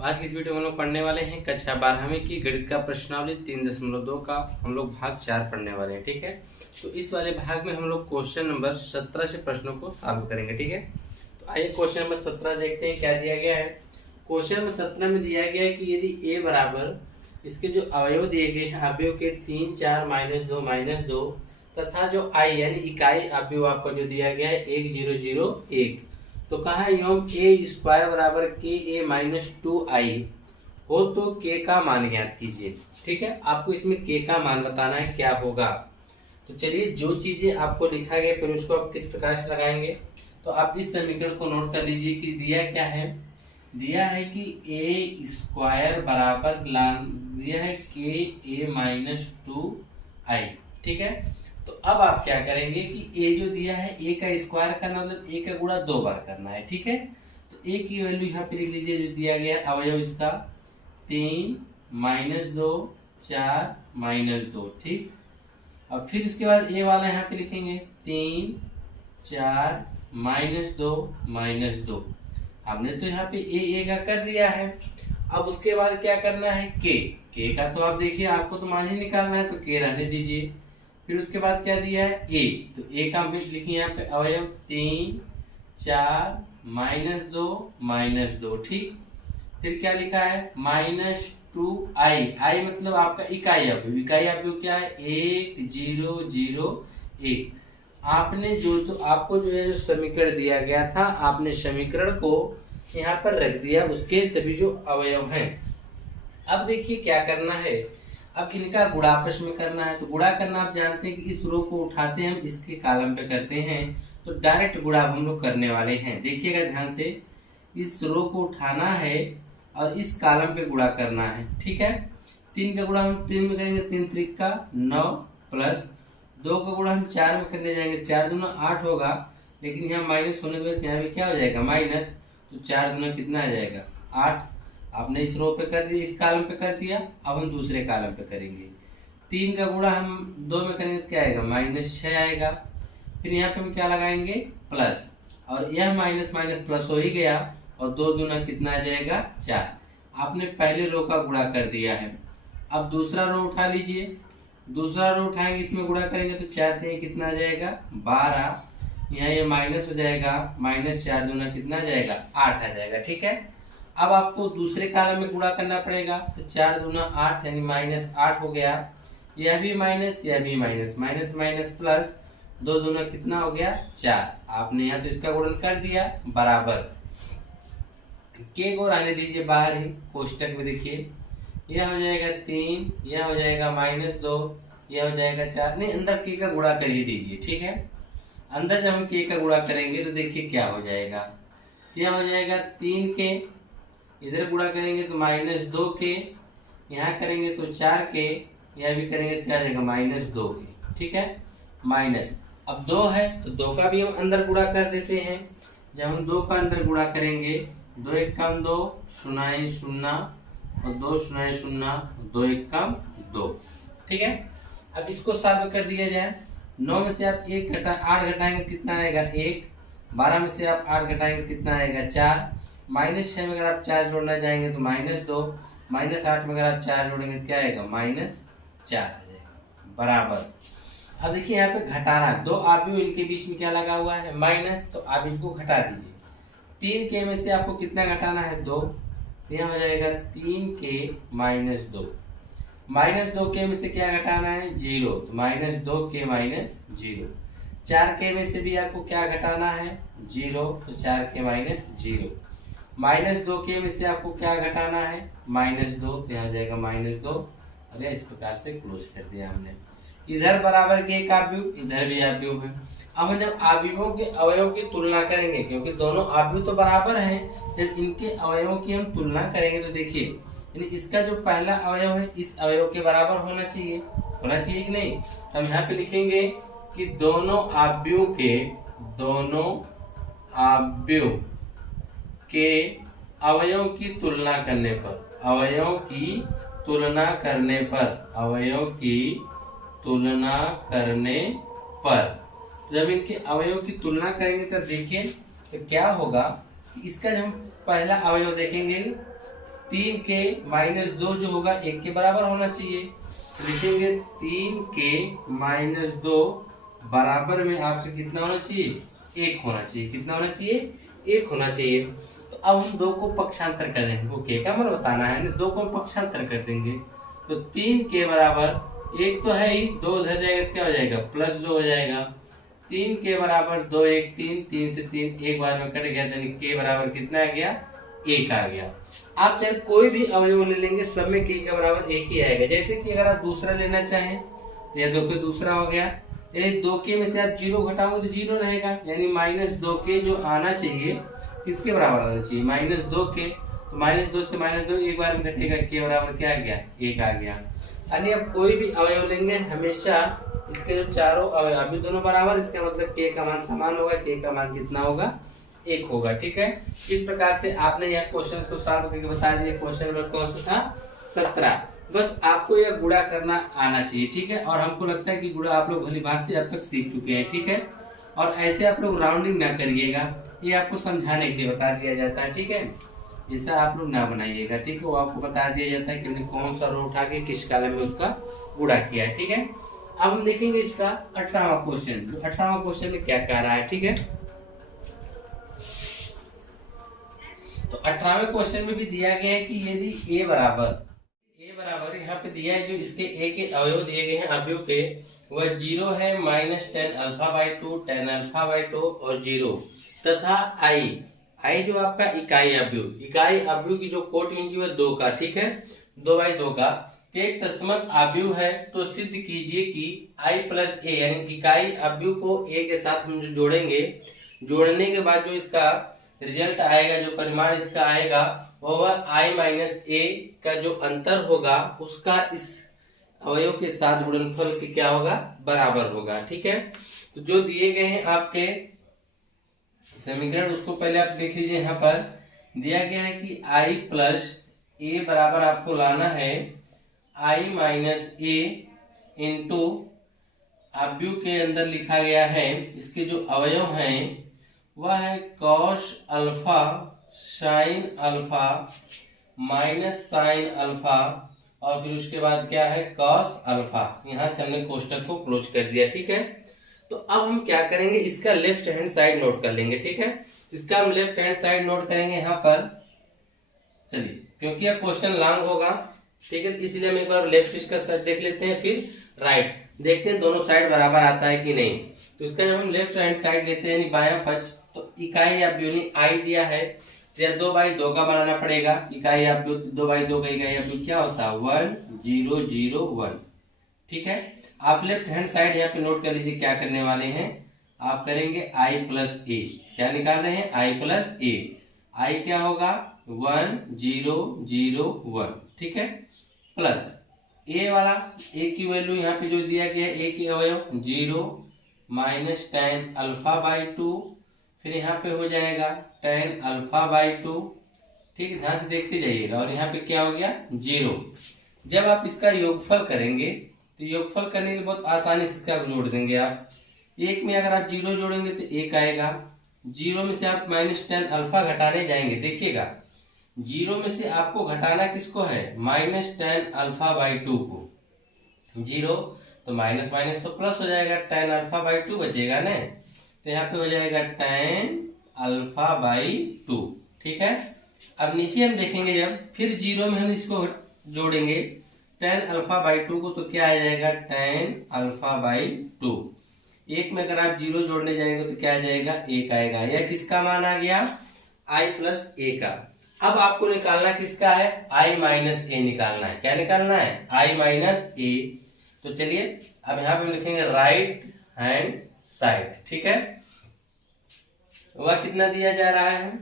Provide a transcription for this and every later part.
आज की इस वीडियो में हम लोग पढ़ने वाले हैं कक्षा 12वीं की गणित का प्रश्नावली 3.2 का हम लोग भाग 4 पढ़ने वाले हैं। ठीक है, तो इस वाले भाग में हम लोग क्वेश्चन नंबर 17 से प्रश्नों को सॉल्व करेंगे। ठीक है, तो आइए क्वेश्चन नंबर 17 देखते हैं क्या दिया गया है। क्वेश्चन नंबर 17 में दिया गया है कि यदि a बराबर इसके जो अवयव दिए गए हैं अवयव के 3, 4, -2 तथा जो i यानी इकाई अवयव आपका जो दिया गया है 1, 0, 0, 1, तो कहा एवं a स्क्वायर बराबर के a माइनस 2i हो तो k का मान ज्ञात कीजिए। ठीक है, आपको इसमें k का मान बताना है क्या होगा। तो चलिए जो चीजें आपको लिखा गया फिर उसको आप किस प्रकार से लगाएंगे, तो आप इस समीकरण को नोट कर लीजिए कि दिया क्या है। दिया है कि a स्क्वायर बराबर दिया है के a माइनस 2i। ठीक है, तो अब आप क्या करेंगे कि a जो दिया है a का स्क्वायर करना मतलब a का गुणा 2 बार करना है। ठीक है, तो a की वैल्यू यहाँ पे लिख लीजिए जो दिया गया है अवयव इसका 3, -2, 4, -2। ठीक, अब फिर उसके बाद a वाला यहाँ पे लिखेंगे 3, 4, -2, -2। हमने तो यहाँ पे a का कर दिया है। अब उसके बाद क्या करना है k का तो आप देखिए आपको तो मान ही निकालना है, तो k रहने दीजिए। फिर उसके बाद क्या दिया है a, तो a का हम लिखिए यहाँ पे अवयव 3, 4, -2, ठीक, फिर क्या लिखा है -2i, मतलब आपका इकाई अवयव क्या है 1, 0, 0, 1। आपने जो आपको जो है जो समीकरण दिया गया था आपने समीकरण को यहाँ पर रख दिया, उसके सभी जो अवयव हैं। अब देखिए क्या करना है, अब इनका गुणा आपस में करना है। तो गुणा करना आप जानते हैं कि इस रो को उठाते हैं हम इसके कॉलम पे करते हैं, तो डायरेक्ट गुणा हम लोग करने वाले हैं। देखिएगा ध्यान से, इस रो को उठाना है और इस कॉलम पे गुणा करना है। ठीक है, 3 का गुणा हम 3 में करेंगे, 3 त्रिक का 9 प्लस 2 का गुणा हम 4 में करने जाएंगे, 4 दूना 8 होगा, लेकिन यहाँ माइनस होने की वजह से यहाँ भी क्या हो जाएगा माइनस, तो 4 दूना कितना आ जाएगा 8। आपने इस रो पे कर दिया, इस कॉलम पे कर दिया, अब हम दूसरे कॉलम पे करेंगे। 3 का गुणा हम 2 में करेंगे तो क्या आएगा -6 आएगा। फिर यहाँ पे हम क्या लगाएंगे प्लस, और यह माइनस माइनस प्लस हो ही गया, और 2 दूना कितना आ जाएगा 4। आपने पहले रो का गुणा कर दिया है। अब दूसरा रो उठा लीजिए, दूसरा रो उठाएंगे इसमें गुणा करेंगे तो 4 3 कितना आ जाएगा 12, यहाँ ये माइनस हो जाएगा, -4 दूना कितना आ जाएगा 8 आ जाएगा। ठीक है, अब आपको दूसरे कॉलम में गुणा करना पड़ेगा, तो 4 दूना 8 यानी -8 हो गया, यह भी माइनस, यह भी माइनस, माइनस माइनस प्लस, 2 दूना कितना हो गया 4। आपने यहाँ तो इसका गुणन कर दिया बराबर, के को रहने दीजिए बाहर ही कोष्टक में। देखिए यह हो जाएगा 3, यह हो जाएगा -2, यह हो जाएगा 4, नहीं अंदर के का गुणा कर ही दीजिए। ठीक है, अंदर जब हम के का गुणा करेंगे तो देखिए क्या हो जाएगा, यह हो जाएगा 3 के, इधर गुणा करेंगे तो -2 के, यहाँ करेंगे तो 4 के, यह भी करेंगे तो क्या आ जाएगा -2 के। ठीक है, माइनस, अब 2 है तो 2 का भी हम अंदर गुणा कर देते हैं। जब हम 2 का अंदर गुणा करेंगे, 2 1 कम 2, 0 0 और 2 0 0, 2 1 कम 2। ठीक है, अब इसको सॉल्व कर दिया जाए। 9 में से आप 8 घटाएंगे कितना आएगा 1, 12 में से आप 8 घटाएंगे कितना आएगा 4, -6 में अगर आप 4 जोड़ना जाएंगे तो -2, -8 में अगर आप 4 जोड़ेंगे तो क्या आएगा -4 आ जाएगा बराबर। अब देखिए यहाँ पे घटाना, 2 आव्यूह इनके बीच में क्या लगा हुआ है माइनस, तो आप इसको घटा दीजिए। 3 के में से आपको कितना घटाना है 2, तो यहाँ हो जाएगा 3 के -2, -2 के में से क्या घटाना है 0, तो -2 के -0। 4 के में से भी आपको क्या घटाना है 0, तो 4 के -0। -2 के में से आपको क्या घटाना है -2, तो यहाँ हो जाएगा -2, और इस प्रकार से क्लोज कर दिया हमने। इधर बराबर के एक आव्यूह, इधर भी आव्यूह है। अब हम जब आव्यूहों के अवयव की तुलना करेंगे, क्योंकि दोनों आव्यूह तो बराबर हैं, जब इनके अवयवों की हम तुलना करेंगे तो देखिए यानी इसका जो पहला अवयव है इस अवयव के बराबर होना चाहिए कि नहीं। तो हम यहाँ पे लिखेंगे कि दोनों आव्यूह के अवयव की तुलना करने पर, अवयव की तुलना करने पर जब इनके अवयव की तुलना करेंगे तो देखिए तो क्या होगा कि इसका जब हम पहला अवयव देखेंगे 3k-2 जो होगा 1 के बराबर होना चाहिए। तो लिखेंगे 3k-2 बराबर में आपका कितना होना चाहिए, 1 होना चाहिए। कितना होना चाहिए, 1 होना चाहिए। तो अब हम 2 को पक्षांतर कर देंगे। ओके का मतलब बताना है ना, 2 को पक्षांतर कर देंगे। तो 3 के बराबर 1 तो है ही, 2 उधर जाएगा, क्या हो जाएगा, +2 हो जाएगा। 3 के बराबर 2 1 3, 3 से 3 एक बार में कट गया, यानी के बराबर कितना आ गया, 1 आ गया। आप चाहे कोई भी अवयव ले लेंगे, सब में के का बराबर 1 ही आएगा। जैसे कि अगर आप दूसरा लेना चाहें तो यह 2 के दूसरा हो गया, यदि 2k में से आप 0 घटाओगे तो 0 रहेगा, यानी -2k जो आना चाहिए किसके बराबर आना चाहिए, -2k। तो -2 से -2 एक बार में घटेगा, के बराबर क्या आ गया, 1 आ गया। यानी आप कोई भी अवयव लेंगे हमेशा इसके जो चारों अवयव अभी दोनों बराबर, इसका मतलब के का मान समान होगा, के का मान कितना होगा, 1 होगा। ठीक है, इस प्रकार से आपने यह क्वेश्चन को सॉल्व करके बता दिया। क्वेश्चन नंबर कौन सा था, 17। बस आपको यह गुणा करना आना चाहिए। ठीक है, और हमको लगता है कि गुणा आप लोग भली बात से अब तक सीख चुके हैं। ठीक है, और ऐसे आप लोग राउंडिंग ना करिएगा, ये आपको समझाने के लिए बता दिया जाता है। ठीक है, ऐसा आप लोग ना बनाइएगा। ठीक है, वो आपको बता दिया जाता है कि हमने कौन सा रो उठा के किस कालम में उसका गुणा किया है। ठीक है, अब हम देखेंगे इसका 18वां क्वेश्चन। 18वां क्वेश्चन में क्या कह रहा है। ठीक है, तो 18वें क्वेश्चन में भी दिया गया है कि यदि a बराबर यहाँ पे दिया है, जो इसके a के अवयव दिए गए हैं अवयव के, वह 0 है, -tan α/2, tan α/2 और 0, तथा i जो आपका इकाई अवयव की जो कोट कीजिए वह 2 का। ठीक है, 2/2 का एक तस्मत अवयव है, तो सिद्ध कीजिए कि i + a यानी इकाई अवयव को a के साथ हम जो जोड़ेंगे, जोड़ने के बाद जो इसका रिजल्ट आएगा, जो परिमाण इसका आएगा, वह i - a का जो अंतर होगा उसका इस अवयव के साथ गुणनफल के क्या होगा, बराबर होगा। ठीक है, तो जो दिए गए हैं आपके समीकरण उसको पहले आप देख लीजिए। यहाँ पर दिया गया है कि i + a बराबर आपको लाना है i - a इंटू अवयव के अंदर लिखा गया है, इसके जो अवयव हैं वह है cos alpha sin alpha minus sin alpha, और फिर उसके बाद क्या है, cos अल्फा। यहाँ से हमने कोष्टक को क्लोज कर दिया। ठीक है, तो अब हम क्या करेंगे, इसका लेफ्ट हैंड साइड नोट कर लेंगे। ठीक है, इसका हम लेफ्ट हैंड साइड नोट करेंगे यहाँ पर। चलिए, क्योंकि यह क्वेश्चन लॉन्ग होगा, ठीक है, इसलिए हम एक बार लेफ्ट इसका साइड देख लेते हैं, फिर राइट देखते हैं दोनों साइड बराबर आता है कि नहीं। तो इसका जब हम लेफ्ट हैंड साइड लेते हैं यानी बायां पक्ष, तो इकाई अवयव आई दिया है, तो 2/2 का बनाना पड़ेगा। इकाई अवयव 2/2 का इकाई अवयव क्या होता है, 1 0 0 1। ठीक है, आप लेफ्ट हैंड साइड यहाँ पे नोट कर लीजिए, क्या करने वाले हैं, आप करेंगे i + a। क्या निकाल रहे हैं, i + a। i क्या होगा, 1 0 0 1। ठीक है, प्लस a वाला, a की वैल्यू यहाँ पे जो दिया गया है, a के अवयव 0 -tan α/2, फिर यहाँ पे हो जाएगा tan α/2। ठीक है, ध्यान से देखते जाइएगा, और यहाँ पे क्या हो गया, 0। जब आप इसका योगफल करेंगे, तो योगफल करने के लिए बहुत आसानी से इसका जोड़ देंगे आप। 1 में अगर आप 0 जोड़ेंगे तो 1 आएगा, 0 में से आप -tan अल्फा घटाने जाएंगे, देखिएगा 0 में से आपको घटाना किसको है, -tan α/2 को। 0 तो माइनस माइनस तो प्लस हो जाएगा, tan α/2 बचेगा ना, तो यहाँ पे हो जाएगा tan α/2। ठीक है, अब नीचे हम देखेंगे, जब फिर 0 में हम इसको जोड़ेंगे tan α/2 को, तो क्या आ जाएगा, tan α/2। 1 में अगर आप 0 जोड़ने जाएंगे तो क्या आ जाएगा, 1 आएगा। यह किसका मान आ गया, i + a का। अब आपको निकालना किसका है, i - a निकालना है। क्या निकालना है, i - a। तो चलिए अब यहाँ पे लिखेंगे राइट हैंड साइड। ठीक है, वह कितना दिया जा रहा है,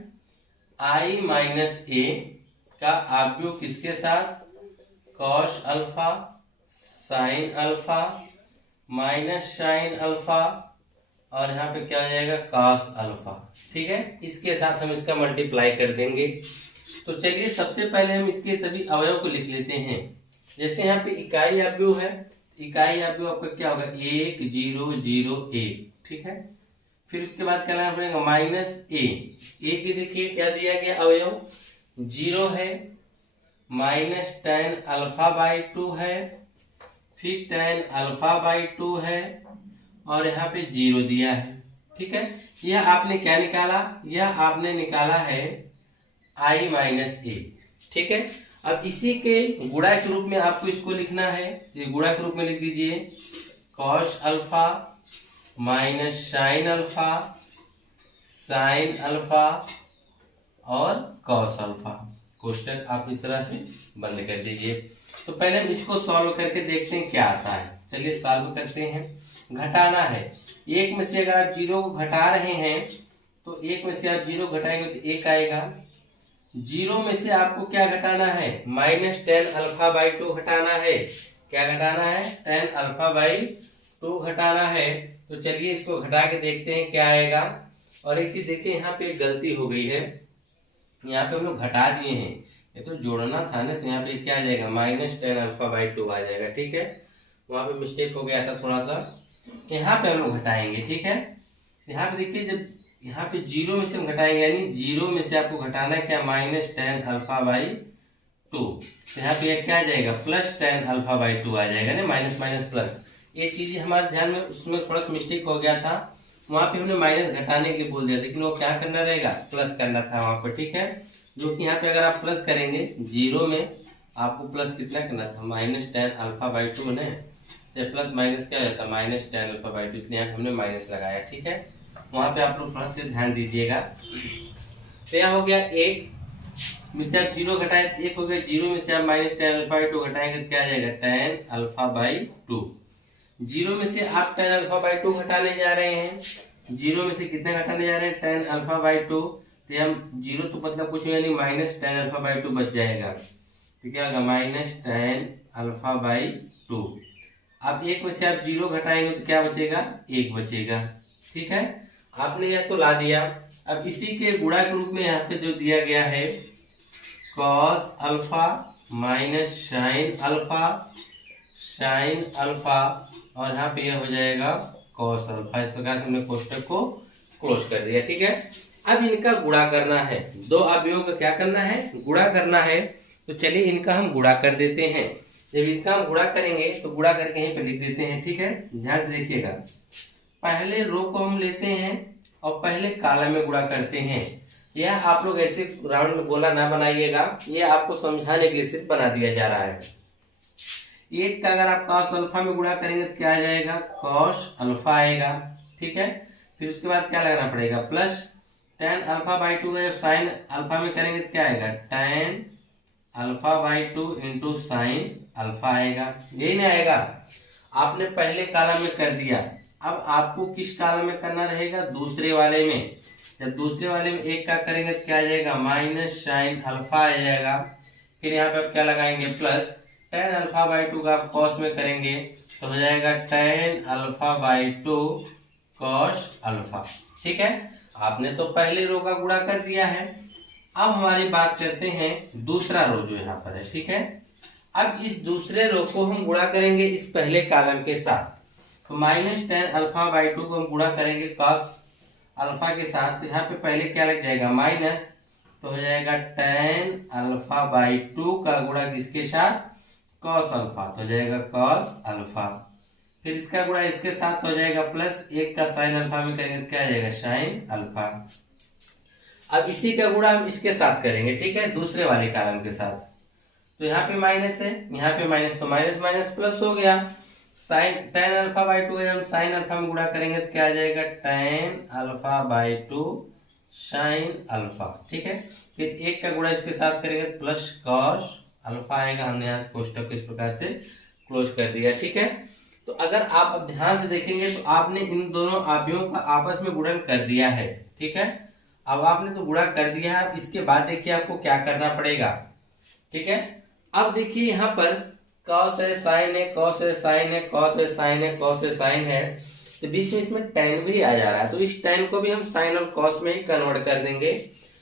i - a का अवयव किसके साथ, cos alpha sin alpha minus sin alpha, और यहाँ पे क्या हो जाएगा, cos अल्फा। ठीक है, इसके साथ हम इसका मल्टीप्लाई कर देंगे। तो चलिए सबसे पहले हम इसके सभी अवयव को लिख लेते हैं। जैसे यहाँ पे इकाई अवयव है, इकाई अवयव आपका क्या होगा, 1 0 0 1। ठीक है, फिर उसके बाद क्या लेना पड़ेगा, -a। a की देखिए क्या दिया गया अवयव, 0 है, माइनस टेन अल्फा बाई 2 है, फिर टेन अल्फा बाई 2 है, और यहाँ पे 0 दिया है। ठीक है, यह आपने क्या निकाला, यह आपने निकाला है i माइनस ए। ठीक है, अब इसी के गुणा के रूप में आपको इसको लिखना है, ये गुणा के रूप में लिख दीजिए cos alpha minus sine alpha, sine alpha और कॉस अल्फा। कोष्टक आप इस तरह से बंद कर दीजिए। तो पहले हम इसको सॉल्व करके देखते हैं क्या आता है। चलिए सॉल्व करते हैं। घटाना है, एक में से अगर आप 0 को घटा रहे हैं तो एक में से आप 0 घटाएंगे तो 1 आएगा। 0 में से आपको क्या घटाना है, माइनस टेन अल्फा बाई 2 घटाना है। क्या घटाना है, टेन अल्फा बाई 2 घटाना है। तो चलिए इसको घटा के देखते हैं क्या आएगा। और एक चीज देखिए, यहाँ पे एक गलती हो गई है, यहाँ पे हम लोग घटा दिए हैं, ये तो जोड़ना था ना, तो यहाँ पे क्या आ जाएगा, माइनस टेन अल्फा बाई 2 आ जाएगा। ठीक है, वहां पे मिस्टेक हो गया था थोड़ा सा, यहाँ पे हम लोग घटाएंगे। ठीक है, यहाँ पे देखिए, जब यहाँ पे 0 में से हम घटाएंगे, यानी 0 में से आपको घटाना है क्या, माइनस टेन अल्फा बाई 2। तो यहाँ पे क्या आ जाएगा, प्लस टेन अल्फा बाई 2 आ जाएगा ना, माइनस माइनस प्लस। ये चीज हमारे ध्यान में, उसमें थोड़ा सा मिस्टेक हो गया था, वहां पे हमने माइनस घटाने के लिए बोल दिया, लेकिन वो क्या करना रहेगा, प्लस करना था वहां पर। ठीक है, जो कि यहाँ पे अगर आप प्लस करेंगे 0 में, आपको प्लस कितना करना था, माइनस टेन अल्फा बाई 2 ने, तो प्लस माइनस क्या होता है, माइनस टेन अल्फा बाई 2, इसलिए यहाँ हमने माइनस लगाया। ठीक है, वहां पे आप लोग थोड़ा सा ध्यान दीजिएगा। तो यह हो गया, एक में से आप 0 घटाए, एक हो गया, 0 में से आप माइनस टेन अल्फा बाई 2 घटाएंगे तो क्या आ जाएगा, टेन अल्फा बाई 2। 0 में से आप टेन अल्फा बाई 2 घटाने जा रहे हैं, 0 में से कितना घटाने जा रहे हैं, टेन अल्फा बाई 2। तो हम 0 तो मतलब कुछ नहीं, माइनस टेन अल्फा बाई 2 बच जाएगा। तो क्या होगा, माइनस टेन अल्फा बाई 2। अब एक में से आप 0 घटाएंगे तो क्या बचेगा, 1 बचेगा। ठीक है, आपने यह तो ला दिया। अब इसी के गुणा के रूप में यहाँ पे जो दिया गया है, cos alpha minus sine alpha, sine alpha, और यहाँ पे यह हो जाएगा कॉस अल्फा। इस प्रकार से हमने कोष्टक को क्लोज कर दिया। ठीक है, अब इनका गुणा करना है, दो अवयवों का क्या करना है, गुणा करना है। तो चलिए इनका हम गुणा कर देते हैं। जब इसका हम गुणा करेंगे तो गुणा करके यहीं पे लिख देते हैं। ठीक है, ध्यान से देखिएगा, पहले रो को हम लेते हैं और पहले कॉलम में गुणा करते हैं। यह आप लोग ऐसे राउंड में गोला ना बनाइएगा, यह आपको समझाने के लिए सिर्फ बना दिया जा रहा है। एक का अगर आप कॉस अल्फा में गुणा करेंगे तो क्या आ जाएगा, कॉस अल्फा आएगा। ठीक है, फिर उसके बाद क्या लगाना पड़ेगा, प्लस टेन अल्फा बाई 2 है, साइन अल्फा में करेंगे तो क्या आएगा, tan alpha by 2 into sine alpha आएगा। यही नहीं आएगा, आपने पहले कॉलम में कर दिया, अब आपको किस कॉलम में करना रहेगा, दूसरे वाले में। जब दूसरे वाले में एक का करेंगे तो क्या आ जाएगा, माइनस साइन अल्फा आ जाएगा। फिर यहाँ पे आप क्या लगाएंगे, प्लस टेन अल्फा बाई 2 का आप कॉस में करेंगे तो हो जाएगा tan alpha by 2 cos alpha. ठीक है, आपने तो पहले रो का गुणा कर दिया है। अब हमारी बात करते हैं दूसरा रो जो यहाँ पर है। ठीक है, अब इस दूसरे रो को हम गुणा करेंगे इस पहले कॉलम के साथ। तो माइनस टेन अल्फा बाई 2 को हम गुणा करेंगे कॉस अल्फा के साथ। तो यहाँ पे पहले क्या लग जाएगा, माइनस, तो हो जाएगा टेन अल्फा बाई 2 का गुणा किसके साथ, कॉस अल्फा, तो हो जाएगा कॉस अल्फा। फिर इसका गुणा इसके साथ हो जाएगा प्लस, एक का साइन अल्फा में करेंगे तो क्या आ जाएगा, साइन अल्फा। अब इसी का गुणा हम इसके साथ करेंगे। ठीक है, दूसरे वाले कॉलम के साथ। तो यहाँ पे माइनस है, यहाँ पे माइनस, तो माइनस माइनस प्लस हो गया। साइन टेन अल्फा बाई 2 है, हम साइन अल्फा में गुणा करेंगे तो क्या आ जाएगा, tan alpha by 2 sine alpha. ठीक है, फिर एक का गुणा इसके साथ करेंगे प्लस कॉस अल्फा आएगा। हमने यहाँ से कोष्टक इस प्रकार से क्लोज कर दिया। ठीक है, तो अगर आप अब ध्यान से देखेंगे तो आपने इन दोनों अवयवों का आपस में गुणन कर दिया है। ठीक है, अब आपने तो गुणा कर दिया है, अब इसके बाद देखिए आपको क्या करना पड़ेगा। ठीक है, अब देखिए यहाँ पर कॉस है, साइन है, कॉस है, साइन है, कॉस है, साइन है, कॉस है, साइन है, तो बीच में इसमें टेन भी आ जा रहा है। तो इस टेन को भी हम साइन और कॉस में ही कन्वर्ट कर देंगे।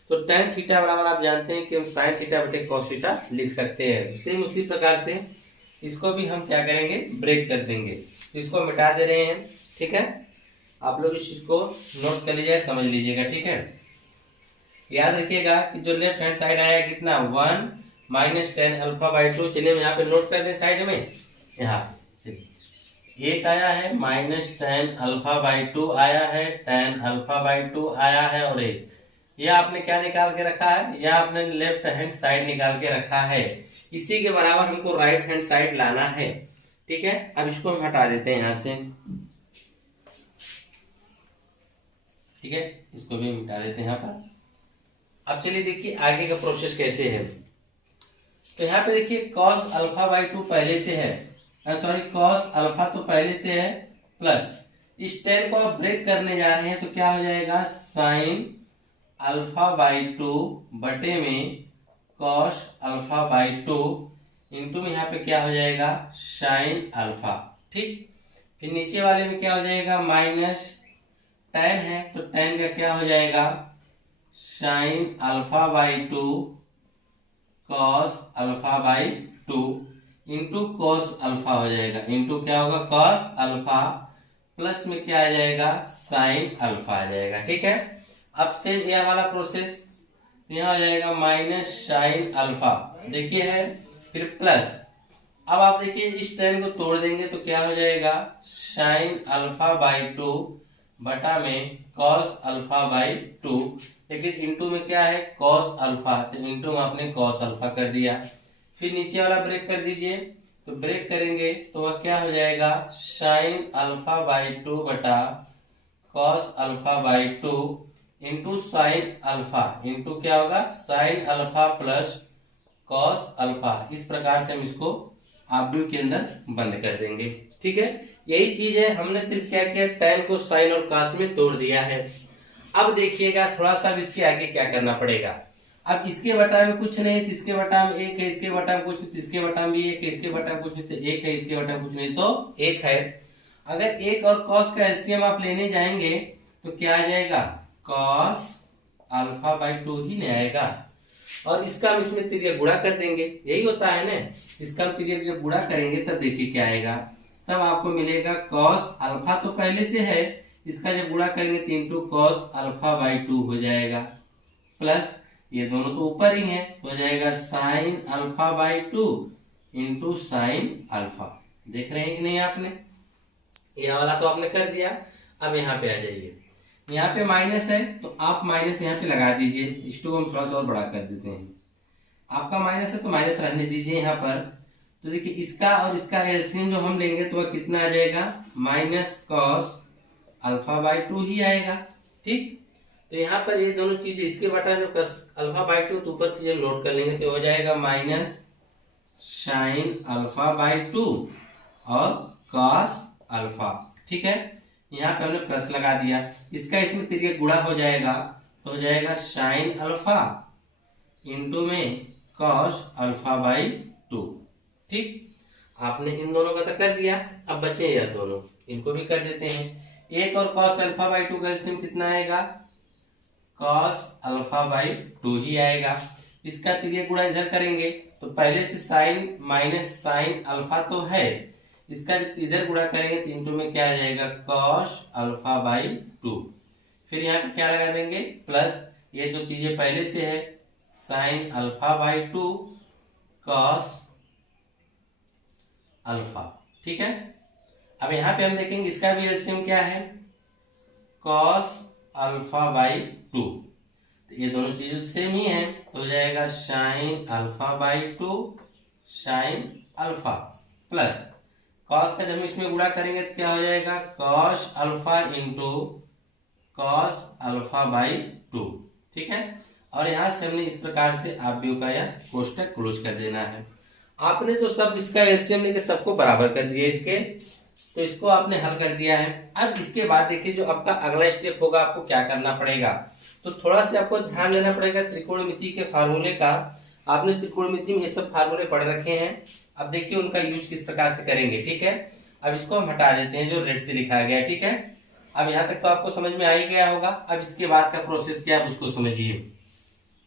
तो टेन थीटा बराबर आप जानते हैं कि हम साइन थीटा बटे कॉस थीटा लिख सकते हैं। सेम उसी प्रकार से इसको भी हम क्या करेंगे, ब्रेक कर देंगे। इसको मिटा दे रहे हैं। ठीक है, आप लोग इस चीज को नोट कर लीजिए, समझ लीजिएगा। ठीक है, याद रखिएगा कि जो लेफ्ट हैंड साइड आया कितना, 1 -tan α/2। चलिए हम यहाँ पे नोट कर दें साइड में। यहाँ चलिए एक आया है -tan α/2 आया है, tan α/2 आया है, और एक ये आपने क्या निकाल के रखा है, यह आपने लेफ्ट हैंड साइड निकाल के रखा है। इसी के बराबर हमको राइट हैंड साइड लाना है। ठीक है, अब इसको हम हटा देते हैं यहाँ से। ठीक है, इसको भी मिटा देते हैं यहाँ पर। अब चलिए देखिए आगे का प्रोसेस कैसे है। तो यहाँ पे देखिए cos α/2 पहले से है, सॉरी cos अल्फा तो पहले से है, प्लस इस tan को आप ब्रेक करने जा रहे हैं तो क्या हो जाएगा, sin α/2 बटे में cos α/2 इंटू में यहाँ पे क्या हो जाएगा, sin अल्फा। ठीक, फिर नीचे वाले में क्या हो जाएगा, माइनस tan है तो tan का क्या हो जाएगा, sin α/2 cos α/2 into cos alpha हो जाएगा, इंटू क्या होगा cos अल्फा, प्लस में क्या आ जाएगा, sin अल्फा आ जाएगा। ठीक है, अब सेम यह वाला प्रोसेस यहाँ हो जाएगा माइनस sin अल्फा, देखिए है, फिर प्लस। अब आप देखिए इस tan को तोड़ देंगे तो क्या हो जाएगा, sin α/2 बटा में cos α/2, लेकिन इंटू में क्या है cos अल्फा, तो इंटू में आपने cos अल्फा कर दिया। फिर नीचे वाला ब्रेक कर दीजिए, तो ब्रेक करेंगे तो वह क्या हो जाएगा, sin α/2 बटा cos α/2 into sin alpha, into क्या होगा sin alpha plus cos alpha. इस प्रकार से हम इसको ऑब्लिक के अंदर बंद कर देंगे। ठीक है, यही चीज है, हमने सिर्फ क्या किया, tan को sin और cos में तोड़ दिया है। अब देखिएगा थोड़ा सा इसके आगे क्या करना पड़ेगा। अब इसके बटा में कुछ नहीं तो इसके बटा में एक है, इसके बटा में कुछ नहीं तो इसके बटा में भी एक है, इसके बटा में कुछ नहीं तो एक है, इसके बटा में कुछ नहीं तो एक है। अगर एक और cos का एलसीएम आप लेने जाएंगे तो क्या आ जाएगा, cos α/2 ही नहीं आएगा, और इसका हम इसमें तिर्यक गुणा कर देंगे, यही होता है ना। इसका हम तिर्यक जब गुणा करेंगे तब देखिए क्या आएगा, तब आपको मिलेगा cos अल्फा तो पहले से है, इसका जब गुणा करेंगे तो इंटू cos α/2 हो जाएगा, प्लस ये दोनों तो ऊपर ही है तो हो जाएगा sin α/2 इंटू sin अल्फा। देख रहे हैं कि नहीं आपने, ये वाला तो आपने कर दिया। अब यहाँ पे आ जाइए, यहाँ पे माइनस है तो आप माइनस यहाँ पे लगा दीजिए, इसको हम थोड़ा सा और बड़ा कर देते हैं। आपका माइनस है तो माइनस रहने दीजिए यहाँ पर। तो देखिए इसका और इसका एलसीएम जो हम लेंगे तो वह कितना आ जाएगा, माइनस cos α/2 ही आएगा। ठीक, तो यहाँ पर ये दोनों चीजें इसके बटा जो cos α/2 तो ऊपर चीजें नोट कर लेंगे तो हो जाएगा माइनस sin α/2 और cos अल्फा। ठीक है, यहाँ पे हमने प्लस लगा दिया, इसका इसमें तिर्यक गुणा हो जाएगा तो हो जाएगा sin अल्फा इंटू में cos α/2। ठीक, आपने इन दोनों का तो कर दिया, अब बचे यह दोनों, इनको भी कर देते हैं। एक और cos α/2 का एलसीएम कितना आएगा, cos α/2 ही आएगा। इसका तिर्यक गुणा इधर करेंगे तो पहले से sin माइनस sin अल्फा तो है, इसका जब इधर गुणा करेंगे तो इंटू में क्या आ जाएगा, cos α/2। फिर यहाँ पे क्या लगा देंगे, प्लस ये जो चीजें पहले से है sin α/2 cos अल्फा। ठीक है, अब यहाँ पे हम देखेंगे इसका भी एलसीएम क्या है, cos α/2, तो ये दोनों चीजें सेम ही है तो हो जाएगा sin α/2 sin alpha, plus cos का जब हम इसमें गुणा करेंगे तो क्या हो जाएगा, cos अल्फा इंटू cos α/2। ठीक है, और यहाँ से हमने इस प्रकार से ऑब्लिक का यह कोष्टक क्लोज कर देना है। आपने तो सब इसका एलसीएम लेके सबको बराबर कर दिया इसके, तो इसको आपने हल कर दिया है। अब इसके बाद देखिए जो आपका अगला स्टेप होगा, आपको क्या करना पड़ेगा, तो थोड़ा सा आपको ध्यान देना पड़ेगा त्रिकोणमिति के फार्मूले का। आपने त्रिकोणमिति में ये सब फार्मूले पढ़ रखे हैं, अब देखिए उनका यूज किस प्रकार से करेंगे। ठीक है, अब इसको हम हटा देते हैं जो रेड से लिखा गया है। ठीक है, अब यहाँ तक तो आपको समझ में आ ही गया होगा। अब इसके बाद का प्रोसेस क्या है उसको समझिए।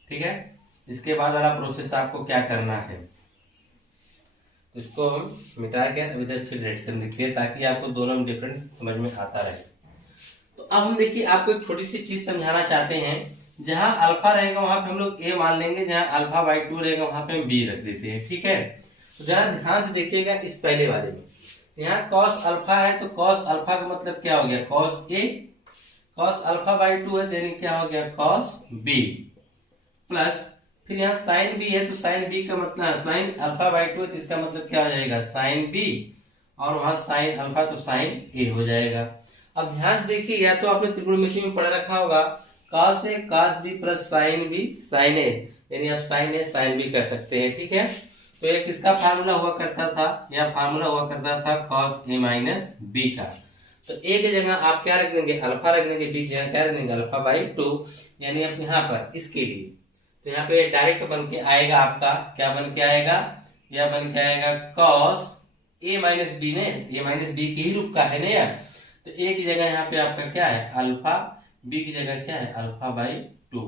ठीक है, इसके बाद वाला प्रोसेस आपको क्या करना है, इसको हम मिटा के अब इधर फिर रेड से लिखते हैं ताकि आपको दोनों में डिफरेंस समझ में आता रहे। तो अब हम देखिए आपको एक छोटी सी चीज समझाना चाहते हैं। जहां अल्फा रहेगा वहां पे हम लोग ए मान लेंगे, जहां अल्फा बाई 2 रहेगा वहां पे हम बी रख देते हैं। ठीक है, तो जरा ध्यान से देखिएगा इस पहले वाले में, यहाँ कॉस अल्फा है तो कॉस अल्फा का मतलब क्या हो गया, cos A, cos alpha by 2 है यानी क्या हो गया, कॉस बी, प्लस फिर यहाँ साइन बी है तो साइन बी का मतलब साइन अल्फा बाई 2 है तो इसका मतलब क्या हो जाएगा, साइन बी, और वहां साइन अल्फा तो साइन ए हो जाएगा। अब ध्यान से देखिए, या तो आपने त्रिकोणमिति में पढ़ा रखा होगा cos A cos B plus sine B sine A, यानी आप साइन ए साइन बी कर सकते हैं। ठीक है, तो ये किसका फार्मूला हुआ करता था, यह फार्मूला हुआ करता था cos ए माइनस बी का। तो ए की जगह आप क्या रख देंगे, अल्फा रख देंगे, बी की जगह क्या रख देंगे, अल्फा बाई 2, यानी आप यहाँ पर इसके लिए तो यहाँ पे डायरेक्ट बन के आएगा आपका, क्या बन के आएगा, यह बन के आएगा cos ए माइनस बी, ने ए माइनस बी के ही रूप का है ना यार, तो ए की जगह यहाँ पे आपका क्या है, अल्फा, बी की जगह क्या है, अल्फा बाई 2,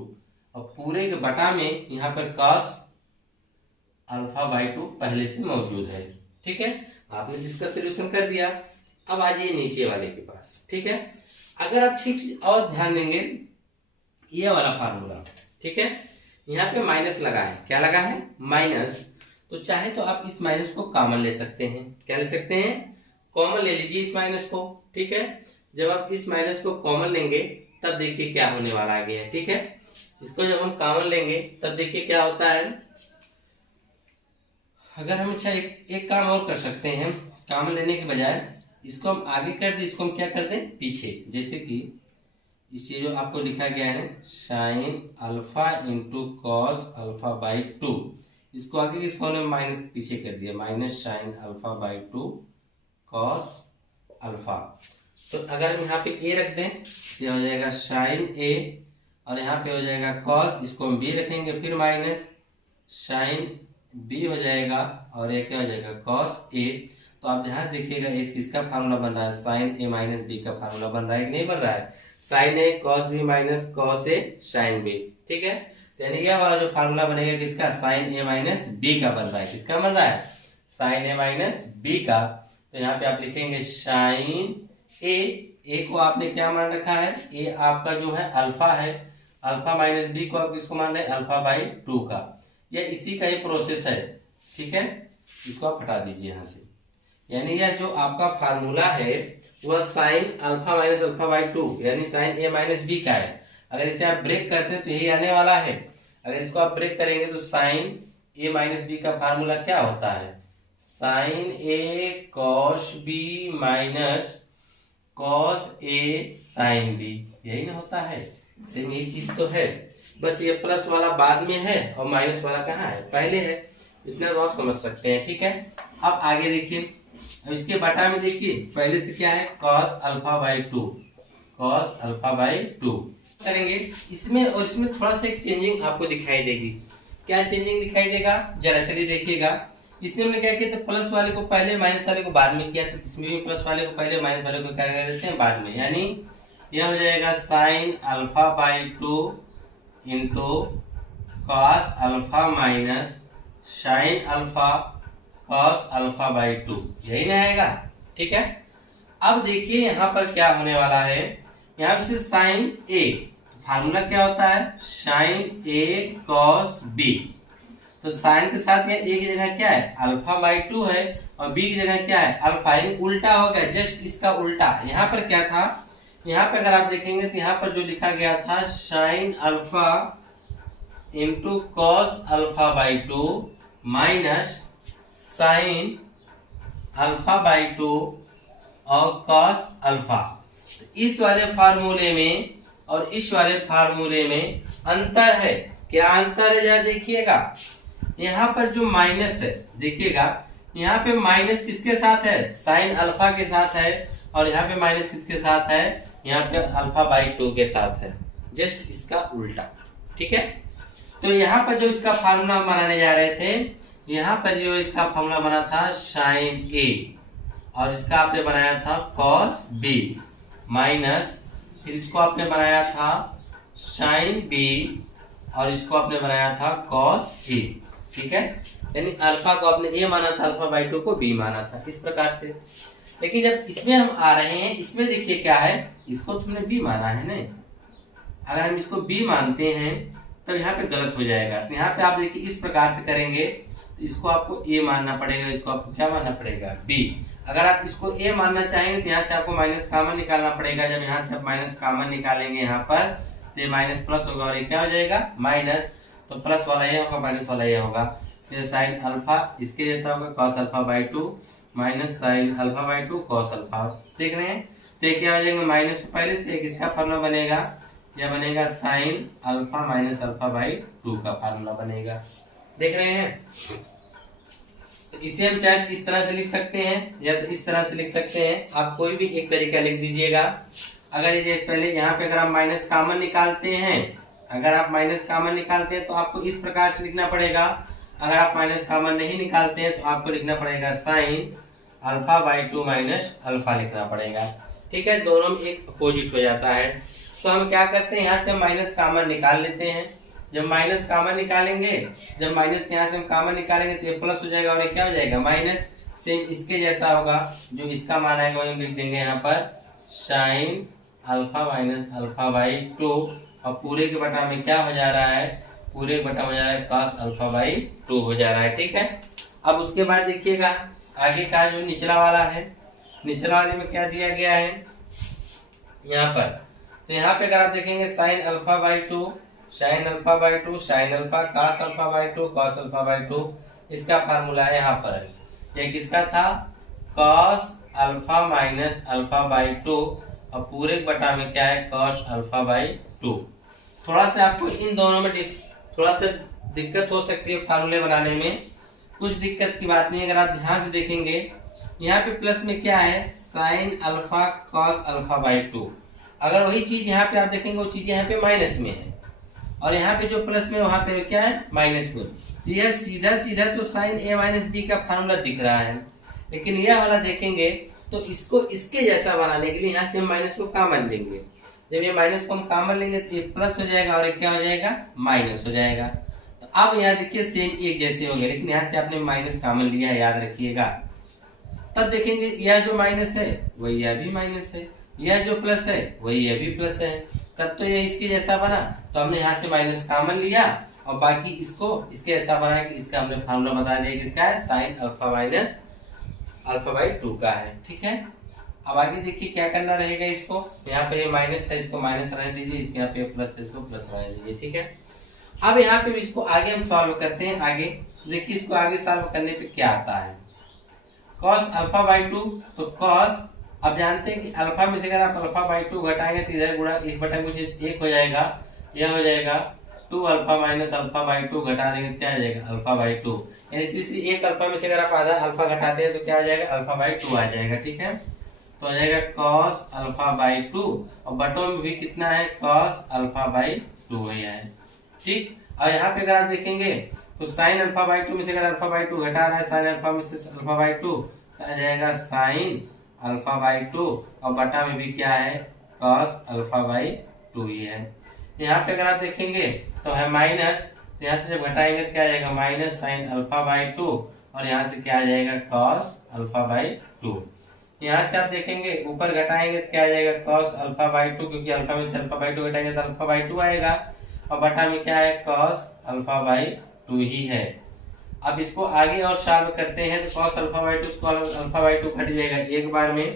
और पूरे के बटा में यहाँ पर cos अल्फा बाई 2 पहले से मौजूद है। ठीक है, आपने जिसका सोल्यूशन कर दिया। अब आ जाइए नीचे वाले के पास। ठीक है, अगर आप ठीक से और ध्यान देंगे ये वाला फार्मूला, ठीक है, यहाँ पे माइनस लगा है, क्या लगा है, माइनस, तो चाहे तो आप इस माइनस को कॉमन ले सकते हैं, क्या ले सकते हैं, कॉमन ले लीजिए इस माइनस को। ठीक है, जब आप इस माइनस को कॉमन लेंगे तब देखिए क्या होने वाला आगे है। ठीक है, इसको जब हम कॉमन लेंगे तब देखिए क्या होता है, अगर हम अच्छा एक काम और कर सकते हैं, कॉमन लेने के बजाय इसको हम आगे कर दें, इसको हम क्या कर दें, पीछे, जैसे कि इस चीज जो आपको लिखा गया है sine alpha into cos alpha by 2, इसको आगे किसको हमने माइनस पीछे कर दिया, minus sign alpha by 2 cos alpha. तो अगर हम यहाँ पे ए रख दें तो हो जाएगा साइन ए, और यहाँ पे हो जाएगा कॉस, इसको हम बी रखेंगे, फिर माइनस साइन बी हो जाएगा, और ये क्या हो जाएगा, कॉस ए। तो आप ध्यान देखिएगा इसका फार्मूला बन रहा है, साइन ए माइनस बी का फार्मूला बन रहा है कि नहीं बन रहा है, sign A cos B minus cos A sine B. ठीक है, यानी ये वाला जो फार्मूला बनेगा किसका, साइन ए माइनस बी का बन रहा है, किसका बन रहा है, साइन ए माइनस बी का। तो यहाँ पे आप लिखेंगे साइन ए को आपने क्या मान रखा है, ए आपका जो है अल्फा है, अल्फा माइनस बी को आप किसको मान रहे हैं, अल्फा बाई 2 का, यह इसी का ही प्रोसेस है। ठीक है, इसको आप हटा दीजिए यहाँ से, यानी यह जो आपका फार्मूला है वह sine alpha minus alpha by 2 यानी साइन ए माइनस बी का है। अगर इसे आप ब्रेक करते हैं तो यही आने वाला है, अगर इसको आप ब्रेक करेंगे तो साइन ए माइनस बी का फार्मूला क्या होता है, sign A cos B minus cos A sine B, यही ना होता है, सेम यही चीज तो है, बस ये प्लस वाला बाद में है और माइनस वाला कहाँ है, पहले है, इतना तो आप समझ सकते हैं। ठीक है, अब आगे देखिए, अब इसके बटा में देखिए पहले से क्या है, cos alpha by 2, cos alpha by 2 करेंगे इसमें, और इसमें थोड़ा सा एक चेंजिंग आपको दिखाई देगी। क्या चेंजिंग दिखाई देगा, जरा चलिए देखिएगा। इसमें हमने क्या किया था, प्लस वाले को पहले माइनस वाले को बाद में किया था, इसमें भी प्लस वाले को पहले माइनस वाले को क्या कर देते हैं बाद में, यानी यह हो जाएगा sign alpha by 2 into cos alpha minus sine alpha cos alpha by 2, यही ना आएगा। ठीक है, अब देखिए यहाँ पर क्या होने वाला है, यहाँ पे साइन ए, फार्मूला क्या होता है, साइन ए कॉस बी, तो साइन के साथ ये ए की जगह क्या है, अल्फा बाई 2 है, और बी की जगह क्या है, अल्फा, यानी उल्टा हो गया, जस्ट इसका उल्टा। यहाँ पर क्या था, यहाँ पे अगर आप देखेंगे तो यहाँ पर जो लिखा गया था sine alpha into cos alpha by 2 minus sign alpha by 2 और कॉस अल्फा। इस वाले फार्मूले में और इस वाले फार्मूले में अंतर है, क्या अंतर है जरा देखिएगा। यहाँ पर जो माइनस है देखिएगा, यहाँ पे माइनस किसके साथ है, साइन अल्फा के साथ है, और यहाँ पे माइनस किसके साथ है, यहाँ पे अल्फा बाई 2 के साथ है, जस्ट इसका उल्टा। ठीक है, तो यहाँ पर जो इसका फार्मूला हम बनाने जा रहे थे, यहाँ पर जो इसका फार्मूला बना था साइन ए, और इसका आपने बनाया था कॉस बी माइनस, फिर इसको आपने बनाया था साइन बी, और इसको आपने बनाया था कॉस ए। ठीक है, यानी अल्फा को आपने ए माना था, अल्फा बाई 2 को बी माना था, इस प्रकार से। लेकिन जब इसमें हम आ रहे हैं, इसमें देखिए क्या है, इसको तुमने बी माना है ना, अगर हम इसको b मानते हैं तब यहाँ पे गलत हो जाएगा। तो यहाँ पे आप देखिए इस प्रकार से करेंगे तो इसको आपको a मानना पड़ेगा, इसको आपको क्या मानना पड़ेगा b। अगर आप इसको a मानना चाहेंगे तो यहाँ से आपको माइनस कॉमन निकालना पड़ेगा। जब यहाँ से आप माइनस कॉमन निकालेंगे यहाँ पर तो ये माइनस प्लस होगा और ये क्या हो जाएगा माइनस, तो प्लस वाला ये होगा माइनस वाला ये होगा। तो साइन अल्फा इसके जैसा होगा cos alpha by 2 minus sign alpha by 2 cos alpha. देख रहे हैं, तो ये क्या हो जाएगा माइनस, पहले से एक इसका फॉर्मूला बनेगा, यह बनेगा sine alpha minus alpha by 2 का फार्मूला बनेगा। देख रहे हैं, तो इसे हम चाहे इस तरह से लिख सकते हैं या तो इस तरह से लिख सकते हैं। आप कोई भी एक तरीका लिख दीजिएगा। अगर ये पहले यहाँ पे अगर आप माइनस कॉमन निकालते हैं, अगर आप माइनस कॉमन निकालते हैं तो आपको इस प्रकार से लिखना पड़ेगा। अगर आप माइनस कॉमन नहीं निकालते हैं तो आपको लिखना पड़ेगा sign alpha by 2 minus alpha लिखना पड़ेगा। ठीक है, दोनों में एक अपोजिट हो जाता है। तो हम क्या करते हैं, यहाँ से माइनस कॉमन निकाल लेते हैं। जब माइनस कॉमन निकालेंगे, जब माइनस यहाँ से हम कॉमन निकालेंगे तो ये प्लस हो जाएगा और ये क्या हो जाएगा माइनस। सेम इसके जैसा होगा, जो इसका मान आएगा वही हम लिख देंगे यहाँ पर sine alpha minus alpha by 2 और पूरे के बटा में क्या हो जा रहा है, पूरे के बटा हो जा रहा है कॉस अल्फा बाई 2 हो जा रहा है। ठीक है, अब उसके बाद देखिएगा आगे का जो निचला वाला है, निचला वाले में क्या दिया गया है यहाँ पर। तो यहाँ पे अगर आप देखेंगे sign alpha by 2 sign alpha by 2 sine alpha cos alpha by 2 cos alpha by 2, इसका फार्मूला है यहाँ पर। ये किसका था, cos alpha minus alpha by 2 और पूरे बटा में क्या है कॉस अल्फा बाई 2। थोड़ा सा आपको इन दोनों में थोड़ा सा दिक्कत हो सकती है फार्मूले बनाने में, कुछ दिक्कत की बात नहीं। अगर आप ध्यान से देखेंगे यहाँ पे प्लस में क्या है sine alpha cos alpha by 2, अगर वही चीज यहाँ पे आप देखेंगे वो चीज यहाँ पे माइनस में है और यहाँ पे जो प्लस में वहां पे क्या है माइनस में। यह सीधा सीधा तो साइन ए माइनस बी का फार्मूला दिख रहा है, लेकिन यह वाला देखेंगे तो इसको इसके जैसा बनाने के लिए यहाँ से हम माइनस को कॉमन लेंगे। जब ये माइनस को हम कॉमन लेंगे तो ये प्लस हो जाएगा और ये क्या हो जाएगा माइनस हो जाएगा। तो अब यहाँ देखिए सेम एक जैसे हो गए, लेकिन यहाँ से आपने माइनस कॉमन लिया है, याद रखिएगा। तब देखेंगे यह जो माइनस है वही यह भी माइनस है, यह जो प्लस है वही यह भी प्लस है, तब तो यह इसके जैसा बना। तो हमने यहाँ से माइनस कॉमन लिया और बाकी इसको इसके ऐसा बना कि इसका हमने फार्मूला बता दिया कि इसका है sine alpha minus alpha by 2 का है। ठीक है, अब आगे देखिए क्या करना रहेगा। इसको यहाँ पे ये माइनस था, इसको माइनस रहने दीजिए, इसके यहाँ पे प्लस था, इसको प्लस रहने दीजिए। ठीक है, अब यहाँ पे इसको आगे हम सॉल्व करते हैं। आगे देखिए इसको आगे सॉल्व करने पे क्या आता है, कॉस अल्फा बाई 2, तो कॉस, अब जानते हैं कि अल्फा में से अगर आप अल्फा बाई 2 घटाएंगे तो इधर गुणा 1 बटा कुछ 1 हो जाएगा, यह हो जाएगा 2 अल्फा माइनस अल्फा बाई 2, घटा देंगे क्या आ जाएगा अल्फा बाई 2। यानी इसी एक अल्फा में से अगर आप आधा अल्फा घटाते हैं तो क्या आ जाएगा अल्फा बाई 2 आ जाएगा। ठीक है, तो आ जाएगा कॉस अल्फा बाई 2 और बटों में भी कितना है कॉस अल्फा बाई 2 है। ठीक, और यहाँ पे अगर आप देखेंगे तो साइन अल्फा बाई 2 में से अगर अल्फा बाई 2 घटा रहा है साइन अल्फा में से अल्फा बाई 2 तो आ जाएगा साइन अल्फा बाई 2 और बटा में भी क्या है कॉस अल्फा बाई 2 ही है। यहाँ पे अगर आप देखेंगे तो है माइनस, तो यहाँ से जब घटाएंगे तो क्या आ जाएगा माइनस साइन अल्फा बाई 2 और यहाँ से क्या आ जाएगा कॉस अल्फा बाई 2। यहाँ से आप देखेंगे ऊपर घटाएंगे तो क्या आ जाएगा कॉस अल्फा बाई 2, क्योंकि अल्फा में से अल्फा बाई 2 घटाएंगे तो अल्फा बाई 2 आएगा और बटा में क्या है कॉस अल्फा बाई 2 ही है। अब इसको आगे और सॉल्व करते हैं तो कॉस अल्फा बाई 2 इसको अल्फा बाई 2 कट जाएगा एक बार में।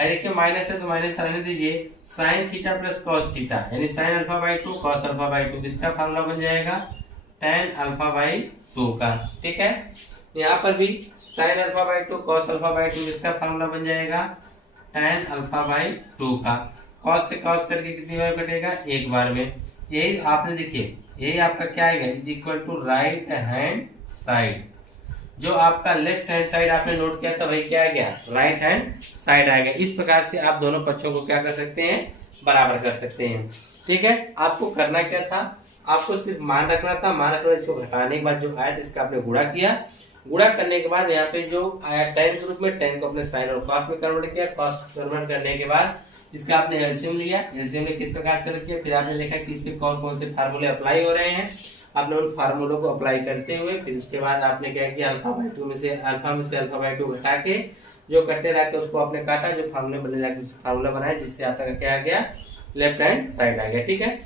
देखिए माइनस है तो माइनस रहने दीजिए, sine theta plus cos theta यानी sine alpha by 2 cos alpha by 2, इसका फार्मूला बन जाएगा tan अल्फा बाई 2 का। ठीक है, यहाँ पर भी sign alpha by 2 cos alpha by 2, इसका फार्मूला बन जाएगा tan अल्फा बाई 2 का। कॉस से कॉस करके कितनी बार कटेगा एक बार में। यही आपने देखिए यही आपका क्या आएगा is equal to right hand side. जो आपका लेफ्ट हैंड साइड आपने नोट किया था वही क्या आ गया राइट हैंड साइड आएगा। इस प्रकार से आप दोनों पक्षों को क्या कर सकते हैं बराबर कर सकते हैं। ठीक है, आपको करना क्या था, आपको सिर्फ मान रखना था, मान रखना, इसको घटाने के बाद जो आया था इसका आपने गुणा किया, गुणा करने के बाद यहाँ पे जो आया tan के रूप में tan को अपने साइन और cos में कन्वर्ट किया, cos कन्वर्ट करने के बाद इसका आपने एलसीएम लिया, एलसीएम ने किस प्रकार से रखिए, फिर आपने देखा कि इस पे कौन कौन से फार्मूले अप्लाई हो रहे हैं, आपने उन फार्मूलों को अप्लाई करते हुए फिर उसके बाद आपने क्या किया अल्फा बाई 2 में से अल्फा बाई 2 घटा के जो कट्टे लाके उसको आपने काटा, जो फार्मूले बने लाके फार्मूला बनाया जिससे आपका क्या आ गया लेफ्ट हैंड साइड आ गया। ठीक है,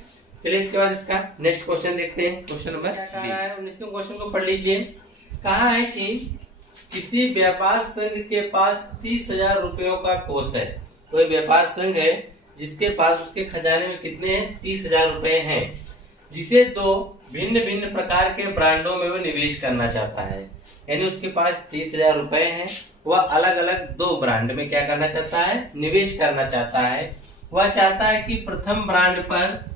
चलिए इसके बाद इसका नेक्स्ट क्वेश्चन देखते हैं। क्वेश्चन नंबर क्या कह रहा है, 19वें क्वेश्चन को पढ़ लीजिए। कहा है कि किसी व्यापार संघ के पास 30,000 रुपयों का कोष है। कोई व्यापार संघ है जिसके पास उसके खजाने में कितने हैं, 30,000 रुपए हैं, जिसे दो भिन्न भिन्न प्रकार के ब्रांडों में वो निवेश करना चाहता है। यानी उसके पास 30,000 रुपए हैं, वह अलग अलग दो ब्रांड में क्या करना चाहता है, निवेश करना चाहता है। वह चाहता है कि प्रथम ब्रांड पर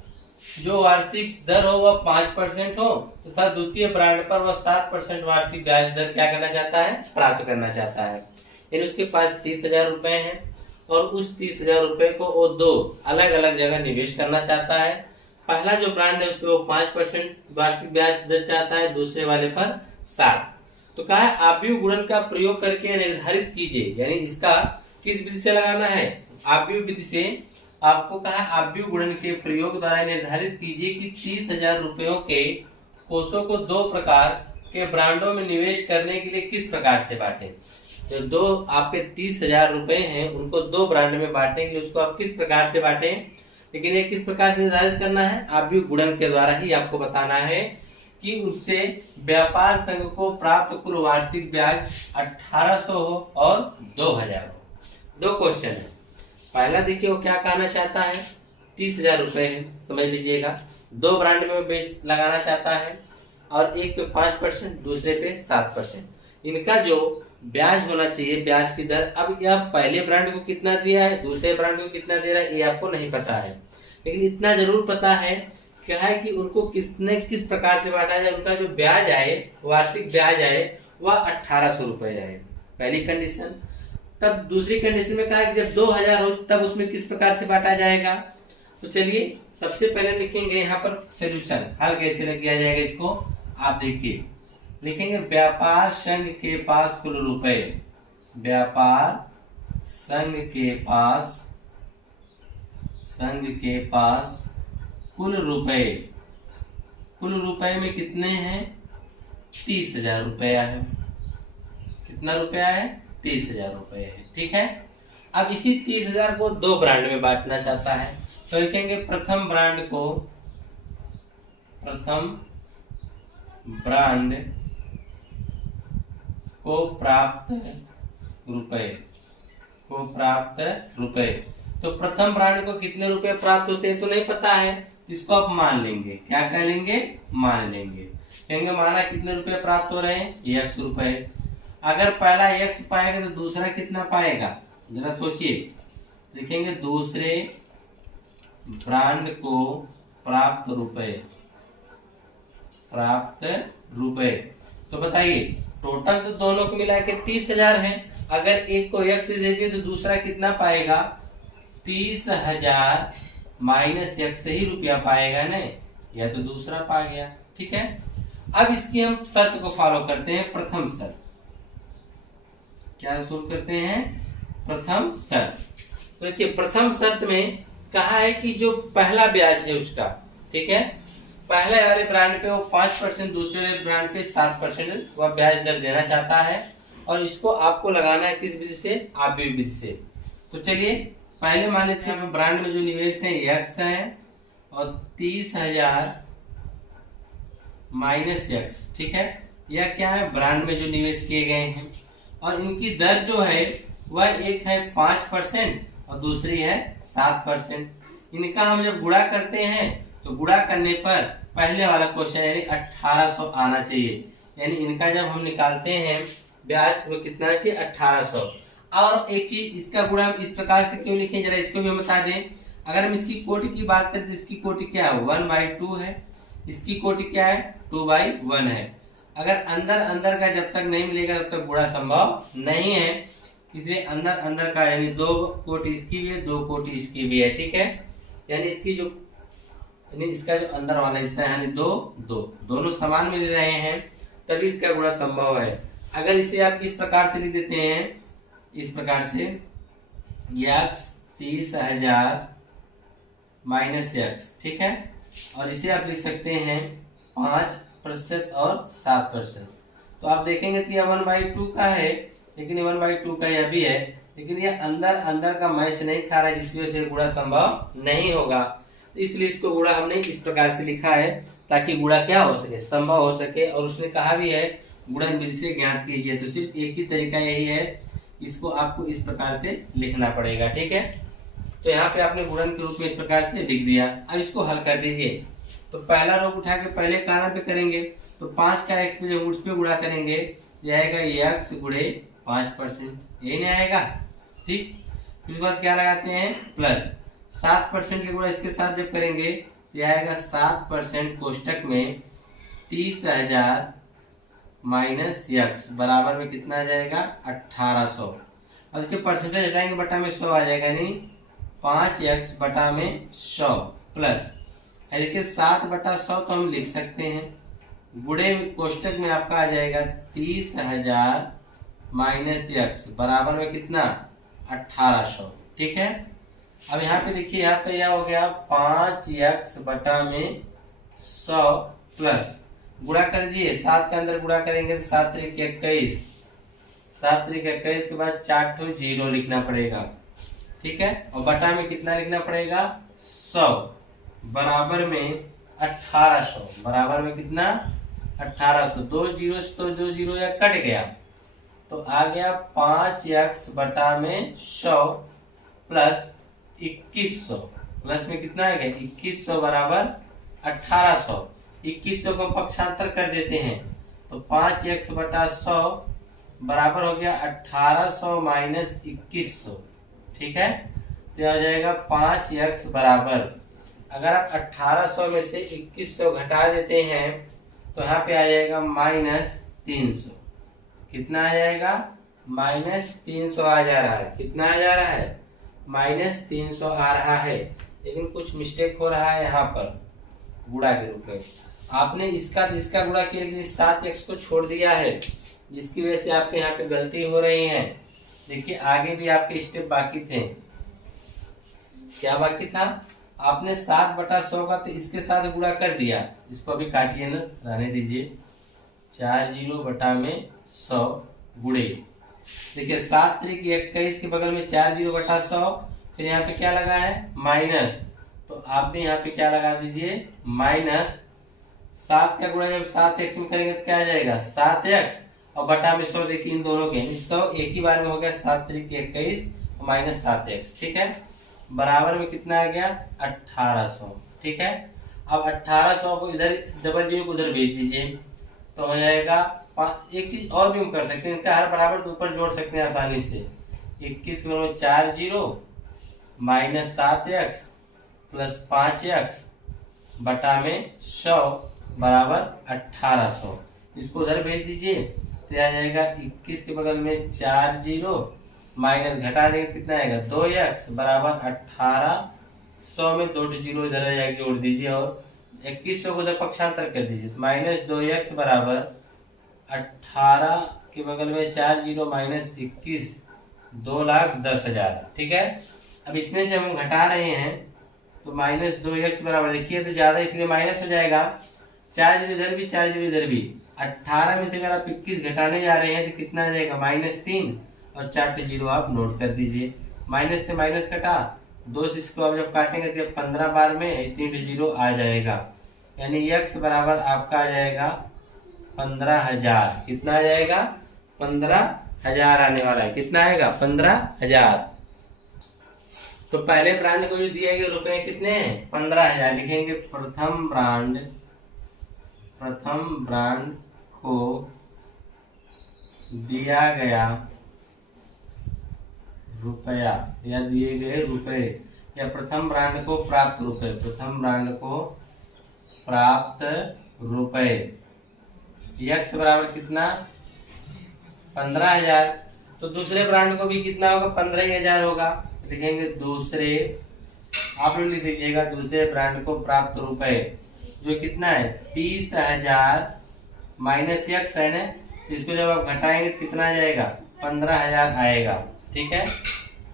जो वार्षिक दर हो वह 5% हो तथा द्वितीय ब्रांड पर वह 7% वार्षिक ब्याज दर क्या करना चाहता है, प्राप्त करना चाहता है। यानी उसके पास 30,000 रुपए हैं और उस 30,000 रुपए को वो दो अलग अलग जगह निवेश करना चाहता है। पहला जो ब्रांड है उस पर वो 5% वार्षिक ब्याज दर चाहता है, दूसरे वाले पर 7। तो कहा है आव्यूह गुणन का प्रयोग करके निर्धारित कीजिए। यानी इसका किस विधि से लगाना है, आव्यूह विधि से। आपको कहा आव्यूह गुणन के प्रयोग द्वारा निर्धारित कीजिए कि 30,000 रुपयों के कोषों को दो प्रकार के ब्रांडों में निवेश करने के लिए किस प्रकार से बांटे। तो दो आपके 30,000 रुपए हैं, उनको दो ब्रांड में बांटने के लिए उसको आप किस प्रकार से बांटे, लेकिन ये किस प्रकार से निर्धारित करना है, आव्यूह गुणन के द्वारा ही आपको बताना है कि उससे व्यापार संघ को प्राप्त कुल वार्षिक ब्याज 1800 हो और 2,000 हो। दो क्वेश्चन है। पहला देखिए वो क्या कहना चाहता है, 30,000 रुपए है, समझ लीजिएगा, दो ब्रांड में लगाना चाहता है और एक पे 5%, दूसरे पे 7%। इनका जो ब्याज होना चाहिए, ब्याज की दर, अब यह पहले ब्रांड को कितना दिया है, दूसरे ब्रांड को कितना दे रहा है, ये आपको नहीं पता है, लेकिन इतना जरूर पता है क्या है कि उनको किसने किस प्रकार से बांटा जाए, उनका जो ब्याज आए, वार्षिक ब्याज आए, वह 1800 रुपए आए, पहली कंडीशन। तब दूसरी कंडीशन में कहा कि जब 2,000 हो तब उसमें किस प्रकार से बांटा जाएगा। तो चलिए सबसे पहले लिखेंगे यहाँ पर सोल्यूशन, हल कैसे किया जाएगा इसको आप देखिए। लिखेंगे व्यापार संघ के पास कुल रुपए, व्यापार संघ के पास कुल रुपए, कुल रुपए में कितने हैं, 30,000 रुपया है। कितना रुपया है, 30,000 रुपये है। ठीक है, अब इसी 30,000 को दो ब्रांड में बांटना चाहता है। तो लिखेंगे प्रथम ब्रांड को प्राप्त रुपए। तो प्रथम ब्रांड को कितने रुपए प्राप्त होते हैं तो नहीं पता है, इसको आप मान लेंगे। क्या कह लेंगे, मान लेंगे। कहेंगे माना कितने रुपए प्राप्त हो रहे हैं, 100 रुपए। अगर पहला 100 पाएगा तो दूसरा कितना पाएगा, जरा सोचिए। लिखेंगे दूसरे ब्रांड को प्राप्त रुपए। तो बताइए टोटल तो दोनों को मिला के 30,000 है। अगर एक को 1 से दे दिए तो दूसरा कितना पाएगा, 30,000 माइनस 1 से ही रुपया पाएगा ना, या तो दूसरा पा गया। ठीक है, अब इसकी हम शर्त को फॉलो करते हैं। प्रथम शर्त क्या सोल्व करते हैं, प्रथम शर्त। तो देखिए प्रथम शर्त में कहा है कि जो पहला ब्याज है उसका, ठीक है, पहले वाले ब्रांड पे वो 5%, दूसरे वाले ब्रांड पे 7% वह ब्याज दर देना चाहता है और इसको आपको लगाना है किस विधि से, आव्यूह विधि से। तो चलिए पहले मान लेते हैं ब्रांड में जो निवेश है x है और 30,000 माइनस x, ठीक है, यह क्या है, ब्रांड में जो निवेश किए गए हैं और इनकी दर जो है वह एक है 5% और दूसरी है 7%। इनका हम जब गुणा करते हैं तो गुणा करने पर पहले वाला क्वेश्चन यानी 1800 आना चाहिए। यानी इनका जब हम निकालते हैं ब्याज वो कितना चाहिए, 1800। और एक चीज, इसका गुणा हम इस प्रकार से क्यों लिखें, जरा इसको भी हम बता दें। अगर हम इसकी कोटि की बात करें तो इसकी कोटि क्या है, 1/2 है, इसकी कोटि क्या है, 2/1 है। अगर अंदर अंदर का जब तक नहीं मिलेगा तब तक गुणा संभव नहीं है, इसलिए अंदर अंदर का यानी 2 कोटि इसकी भी है, 2 कोटि इसकी भी है। ठीक है, यानी इसकी जो यानी इसका जो अंदर वाला हिस्सा है यानी 2 दोनों समान मिल रहे हैं तभी इसका गुणा संभव है। अगर इसे आप इस प्रकार से लिख देते हैं, इस प्रकार से x 30,000 माइनस x, ठीक है, और इसे आप लिख सकते हैं 5% और 7%। तो आप देखेंगे तो यह 1/2 का है, लेकिन 1/2 का यह भी है, लेकिन ये अंदर अंदर का मैच नहीं खा रहा है, जिसकी वजह से गुणा संभव नहीं होगा। तो इसलिए इसको गुणा हमने इस प्रकार से लिखा है ताकि गुणा क्या हो सके, संभव हो सके। और उसने कहा भी है गुणन विधि से ज्ञात कीजिए, तो सिर्फ एक ही तरीका यही है, इसको आपको इस प्रकार से लिखना पड़ेगा। ठीक है, तो यहाँ पे आपने गुणन के रूप में इस प्रकार से लिख दिया। अब इसको हल कर दीजिए। तो पहला रोग उठा के पहले कारण पे करेंगे, तो 5 का x पे जब उस पे गुणा करेंगे ये आएगा x गुणे 5%, यही नहीं आएगा। ठीक, उसके बाद क्या लगाते हैं प्लस 7% के गुणा इसके साथ जब करेंगे ये आएगा 7% कोष्टक में 30,000 माइनस x बराबर में कितना आ जाएगा 1800। और इसके परसेंटेज हटाएंगे, बटा में 100 आ जाएगा, यानी 5x बटा में 100 प्लस देखिए 7 बटा 100 तो हम लिख सकते हैं, गुणे कोष्टक में आपका आ जाएगा 30,000 माइनस x बराबर में कितना 1800। ठीक है, अब यहाँ पे देखिए, यहाँ पे यह हो गया 5x बटा में 100 प्लस गुणा कर दीजिए, 7 के अंदर गुणा करेंगे तो 7 त्रिक 21, 7 त्रिक 21 के बाद 4 ठो 0 लिखना पड़ेगा। ठीक है, और बटा में कितना लिखना पड़ेगा 100 बराबर में 1800, बराबर में कितना 1800, 2 जीरो तो 2 जीरो या कट गया तो आ गया 5x बटा में 100 प्लस 2100, प्लस में कितना आ गया 2100 बराबर 1800। 2100 को पक्षांतर कर देते हैं तो 5x बटा 100 बराबर हो गया 1800 माइनस 2100। ठीक है, तो आ जाएगा 5x बराबर, अगर आप 1800 में से 2100 घटा देते हैं तो यहाँ पे आ जाएगा माइनस 300। कितना आ जाएगा माइनस 300 आ जा रहा है। कितना आ जा रहा है माइनस 300 आ रहा है, लेकिन कुछ मिस्टेक हो रहा है यहाँ पर गुणा के रूप में। आपने इसका गुणा किया लेकिन 7x को छोड़ दिया है, जिसकी वजह से आपके यहाँ पे गलती हो रही है। देखिए आगे भी आपके स्टेप बाकी थे। क्या बाकी था, आपने 7 बटा 100 का तो इसके साथ गुणा कर दिया, इसको अभी काटिए ना, रहने दीजिए। 4 जीरो बटा में 100 गुणे, देखिए 7 त्रिक 21 के बगल में 4 जीरो बटा 100, फिर यहाँ पे क्या लगा है माइनस, तो आपने यहाँ पे क्या लगा दीजिए माइनस 7 का गुणा जब 7x में करेंगे तो क्या आ जाएगा 7x और बटा में 100, देखिए इन दोनों के 100 एक ही बार में हो गया, 7 त्रिक 21 माइनस 7x। ठीक है, बराबर में कितना आ गया 1800। ठीक है, अब 1800 को इधर डबल जीरो को उधर भेज दीजिए तो हो जाएगा। एक चीज और भी हम कर सकते हैं, इनका हर बराबर तो ऊपर जोड़ सकते हैं आसानी से। 21 में 4 zero minus 7x plus 5x बटा में 100 बराबर 1800, इसको उधर भेज दीजिए तो आ जाएगा 21 के बगल में 4 जीरो माइनस घटा देंगे कितना आएगा 2x बराबर 1800 में 2 जीरो इधर जाके जोड़ दीजिए और 2100 को उधर पक्षांतर कर दीजिए तो माइनस 2x बराबर 18 के बगल में 4 जीरो माइनस 21 2,10,000। ठीक है, अब इसमें से हम घटा रहे हैं तो माइनस 2x बराबर, देखिए तो ज्यादा इसलिए माइनस हो जाएगा, 4 जीरो इधर भी 4 जीरो इधर भी, 18 में से अगर आप 21 घटाने जा रहे हैं तो कितना आ जाएगा -3 और 4 जीरो आप नोट कर दीजिए। माइनस से माइनस कटा, 2 से इसको आप जब काटेंगे तो 15 बार में 3 जीरो आ जाएगा, यानी x बराबर आपका आ जाएगा 15,000। कितना आ जाएगा 15,000 आने वाला है। कितना आएगा 15,000। तो पहले ब्रांड को जो दिए गए रुपए कितने हैं 15,000, लिखेंगे प्रथम ब्रांड को दिया गया रुपया या दिए गए रुपए या प्रथम ब्रांड को प्राप्त रुपए, प्रथम ब्रांड को प्राप्त रुपए x बराबर कितना 15,000। तो दूसरे ब्रांड को भी कितना होगा 15,000 होगा, लिखेंगे दूसरे, आप लोग लिख लीजिएगा दूसरे ब्रांड को प्राप्त रुपए जो कितना है 30,000 माइनस x है ना, इसको जब आप घटाएंगे तो कितना आ जाएगा 15,000 आएगा। ठीक है,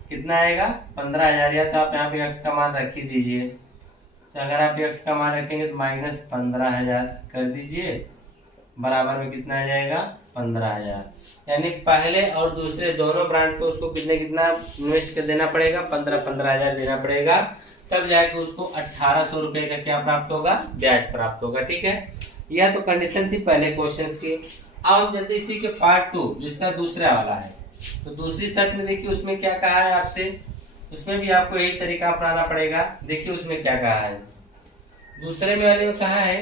कितना आएगा 15,000, या तो आप यहाँ पे x का मान रख ही दीजिए, तो अगर आप x का मान रखेंगे तो माइनस 15,000 कर दीजिए, बराबर में कितना आ जाएगा 15,000। यानी पहले और दूसरे दोनों ब्रांड पे उसको कितना इन्वेस्ट कर देना पड़ेगा, 15,000 देना पड़ेगा, तब जाके उसको 1800 रुपए का क्या प्राप्त होगा, ब्याज प्राप्त होगा। ठीक है, यह तो कंडीशन थी पहले क्वेश्चन की। अब हम जल्दी इसी के पार्ट 2 जिसका दूसरा वाला है, तो दूसरी शर्त में देखिए उसमें क्या कहा है आपसे, उसमें भी आपको यही तरीका अपनाना पड़ेगा। देखिए उसमें क्या कहा है, दूसरे में वाले में कहा है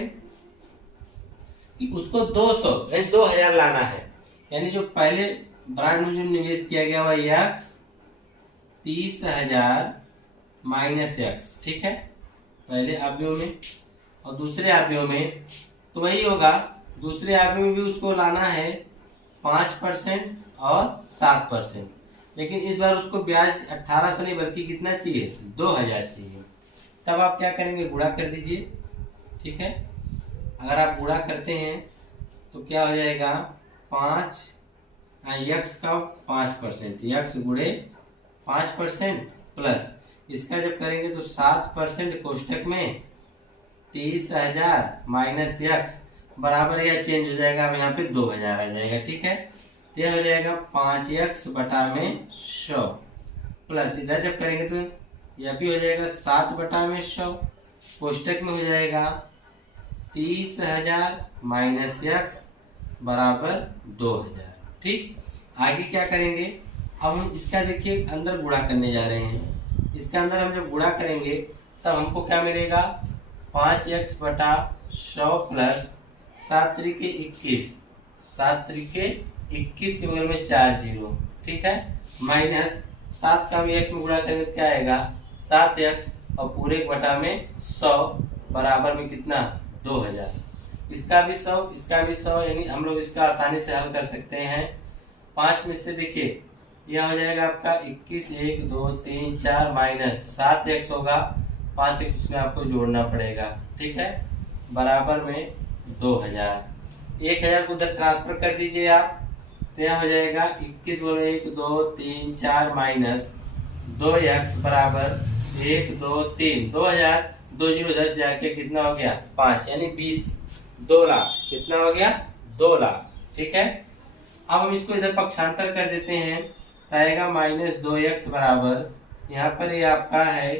कि उसको 2000 लाना है, यानी जो पहले ब्रांड में जो निवेश किया गया वह यक्स 30,000 माइनस एक्स। ठीक है, पहले आव्यूह में, और दूसरे आव्यूह में तो वही होगा, दूसरे आव्यूह में भी उसको लाना है 5% और 7%, लेकिन इस बार उसको ब्याज 1800 नहीं बल्कि कितना चाहिए, 2000 चाहिए। तब आप क्या करेंगे, गुणा कर दीजिए। ठीक है, अगर आप गुणा करते हैं तो क्या हो जाएगा, 5 यक्स का 5%, यक्स गुणे 5% प्लस इसका जब करेंगे तो 7% कोष्टक में 30,000 माइनस यक्स बराबर यह चेंज हो जाएगा, अब यहाँ पे 2000 आ जाएगा। ठीक है, यह हो जाएगा 5x बटा में 100 प्लस इधर जब करेंगे तो यह भी हो जाएगा 7 बटा में 100, कोष्टक में हो जाएगा 30,000 माइनस यक्स बराबर 2000। ठीक, आगे क्या करेंगे, अब हम इसका देखिए अंदर गुणा करने जा रहे हैं। इसका अंदर हम जब गुणा करेंगे तब हमको क्या मिलेगा, 5x बटा 100 प्लस 7 त्रिके 21, 7 त्रिके 21 के बगल में 4 जीरो। ठीक है, माइनस 7 का भी x में गुणा करेंगे क्या आएगा, 7x और पूरे बटा में 100 बराबर में कितना, 2000। इसका भी 100, इसका भी 100, यानी हम लोग इसका आसानी से हल कर सकते हैं। 5 में से देखिए यह हो जाएगा आपका 21, 1 2 3 4 माइनस 7x होगा, 5x इसमें आपको जोड़ना पड़ेगा। ठीक है, बराबर में 2000। 1000 को उधर ट्रांसफर कर दीजिए आप, तो यह हो जाएगा 21 बोले 1 2 3 4 माइनस 2x बराबर 1 2 3, 2000 2 जीरो उधर से जाके कितना हो गया, 5, यानी 20, 2 लाख कितना हो गया, 2 लाख। ठीक है, अब हम इसको इधर पक्षांतर कर देते हैं, तो आएगा माइनस 2x बराबर यहाँ पर ये आपका है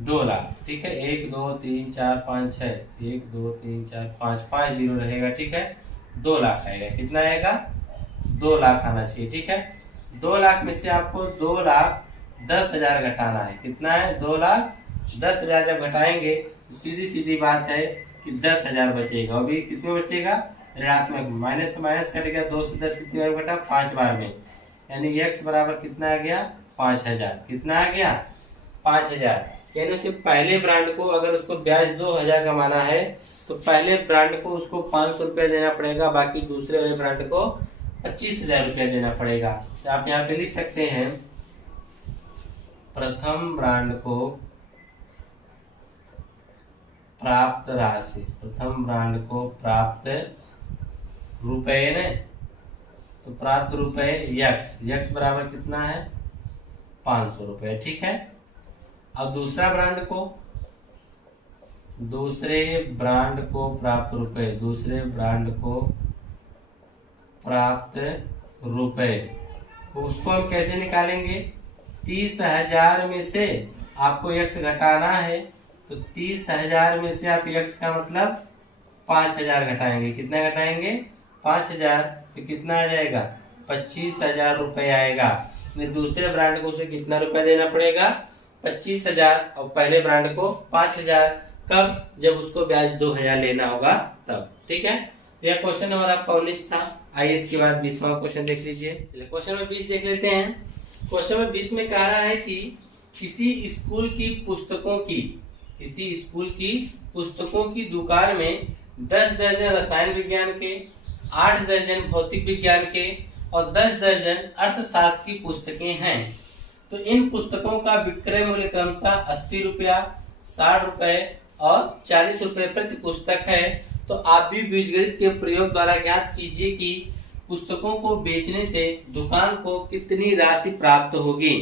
2 लाख। ठीक है, 1 2 3 4 5 6, 1 2 3 4 5, 5 जीरो रहेगा। ठीक है, 2 लाख आएगा, कितना आएगा, 2 लाख आना चाहिए। ठीक है, 2 लाख में से आपको 2,10,000 घटाना है, कितना है, 2,10,000 जब घटाएंगे तो सीधी सीधी बात है कि 10,000 बचेगा, अभी किसमें बचेगा, ऋणात्मक, माइनस से माइनस कटेगा, 2 से 10 कितनी बार घटा, 5 बार में, यानी x बराबर कितना आ गया, 5,000। कितना आ गया, 5,000। यानी उसे पहले ब्रांड को अगर उसको ब्याज 2,000 कमाना है तो पहले ब्रांड को उसको 500 रुपया देना पड़ेगा, बाकी दूसरे वाले ब्रांड को 25,000 रुपया देना पड़ेगा। तो आप यहाँ पे लिख सकते हैं, प्रथम ब्रांड को प्राप्त राशि, प्रथम ब्रांड को प्राप्त रुपए ने, तो प्राप्त रुपए यक्स बराबर कितना है, 500 रुपए। ठीक है, अब दूसरा ब्रांड को, दूसरे ब्रांड को प्राप्त रुपए, दूसरे ब्रांड को प्राप्त रुपए, उसको हम कैसे निकालेंगे, 30,000 में से आपको x घटाना है, तो 30,000 में से आप x का मतलब 5,000 घटाएंगे, कितना घटाएंगे, 5,000, तो कितना आ जाएगा, 25,000 रुपए आएगा। दूसरे ब्रांड को उसे कितना रुपया देना पड़ेगा, 25,000, और पहले ब्रांड को 5,000। कब, जब उसको ब्याज 2,000 लेना होगा तब। ठीक है, यह क्वेश्चन और आपका 19 था। आइए इसके बाद 20वां क्वेश्चन देख लीजिए। क्वेश्चन में 20 देख लेते हैं। क्वेश्चन में 20 में कह रहा है कि किसी स्कूल की पुस्तकों की, किसी स्कूल की पुस्तकों की दुकान में 10 दर्जन रसायन विज्ञान के, 8 दर्जन भौतिक विज्ञान के और 10 दर्जन अर्थशास्त्र की पुस्तकें हैं। तो इन पुस्तकों का विक्रय मूल्य क्रमशः 80 रुपया, 60 रुपए और 40 रुपए प्रति पुस्तक है। तो आप भी बीजगणित के प्रयोग द्वारा ज्ञात कीजिए कि पुस्तकों को बेचने से दुकान को कितनी राशि प्राप्त होगी।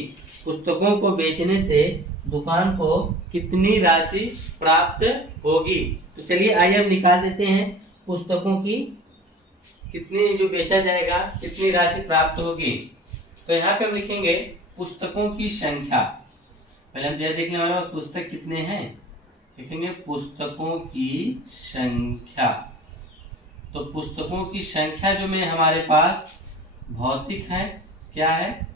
पुस्तकों को बेचने से दुकान को कितनी राशि प्राप्त होगी। तो चलिए आइए हम निकाल देते हैं पुस्तकों की कितनी जो बेचा जाएगा कितनी राशि प्राप्त होगी। तो यहाँ पे हम लिखेंगे पुस्तकों की संख्या। पहले हम यह देखने वाले पुस्तक कितने हैं, लिखेंगे पुस्तकों की संख्या। तो पुस्तकों की संख्या जो में हमारे पास भौतिक है, क्या है,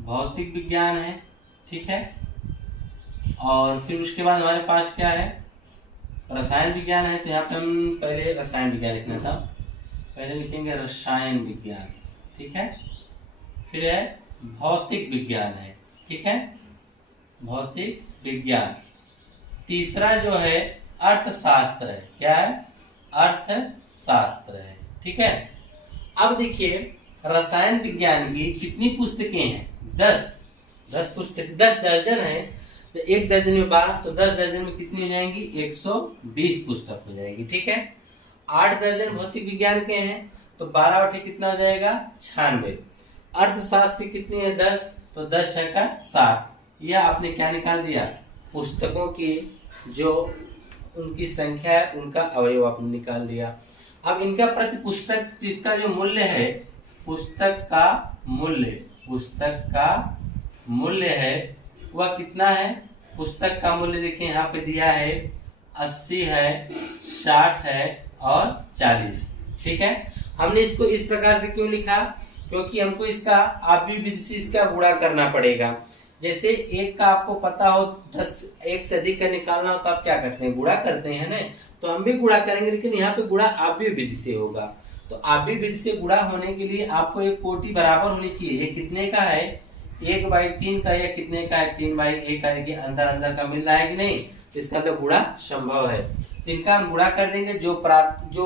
भौतिक विज्ञान है, ठीक है। और फिर उसके बाद हमारे पास क्या है, रसायन विज्ञान है। तो यहाँ पे हम पहले रसायन विज्ञान लिखना था, पहले लिखेंगे रसायन विज्ञान, ठीक है। फिर है भौतिक विज्ञान है, ठीक है, भौतिक विज्ञान। तीसरा जो है अर्थशास्त्र है, क्या है, अर्थशास्त्र है, ठीक है। अब देखिए रसायन विज्ञान की कितनी पुस्तकें हैं, 10 पुस्तक, 10 दर्जन है। तो एक दर्जन में 12, तो 10 दर्जन में कितनी हो जाएंगी, 120 पुस्तक हो जाएगी, ठीक है। 8 दर्जन भौतिक विज्ञान के हैं, तो 12 बटे कितना हो जाएगा, 96। अर्थशास्त्र की कितनी है, 10, तो 10 छक्का 60। यह आपने क्या निकाल दिया, पुस्तकों की जो उनकी संख्या है उनका अवयव आपने निकाल दिया। अब इनका प्रति पुस्तक जिसका जो मूल्य है, पुस्तक का मूल्य है वह कितना है। पुस्तक का मूल्य देखिए यहाँ पे दिया है 80 है, 60 है और 40, ठीक है। हमने इसको इस प्रकार से क्यों लिखा, क्योंकि हमको इसका आव्यूह विधि से इसका गुणा करना पड़ेगा। जैसे एक का आपको पता हो 10 एक से अधिक का निकालना हो तो आप क्या करते हैं, गुणा करते हैं ना। तो हम भी गुणा करेंगे, लेकिन यहाँ पे गुणा आव्यूह विधि से होगा। तो आव्यूह विधि से गुणा होने के लिए आपको एक कोटि बराबर होनी चाहिए। ये कितने का है, 1/3 का, या कितने का है, 3/1 का। देखिए अंदर अंदर का मिल रहा है कि नहीं, तो इसका तो गुणा संभव है। तो इनका हम गुणा कर देंगे, जो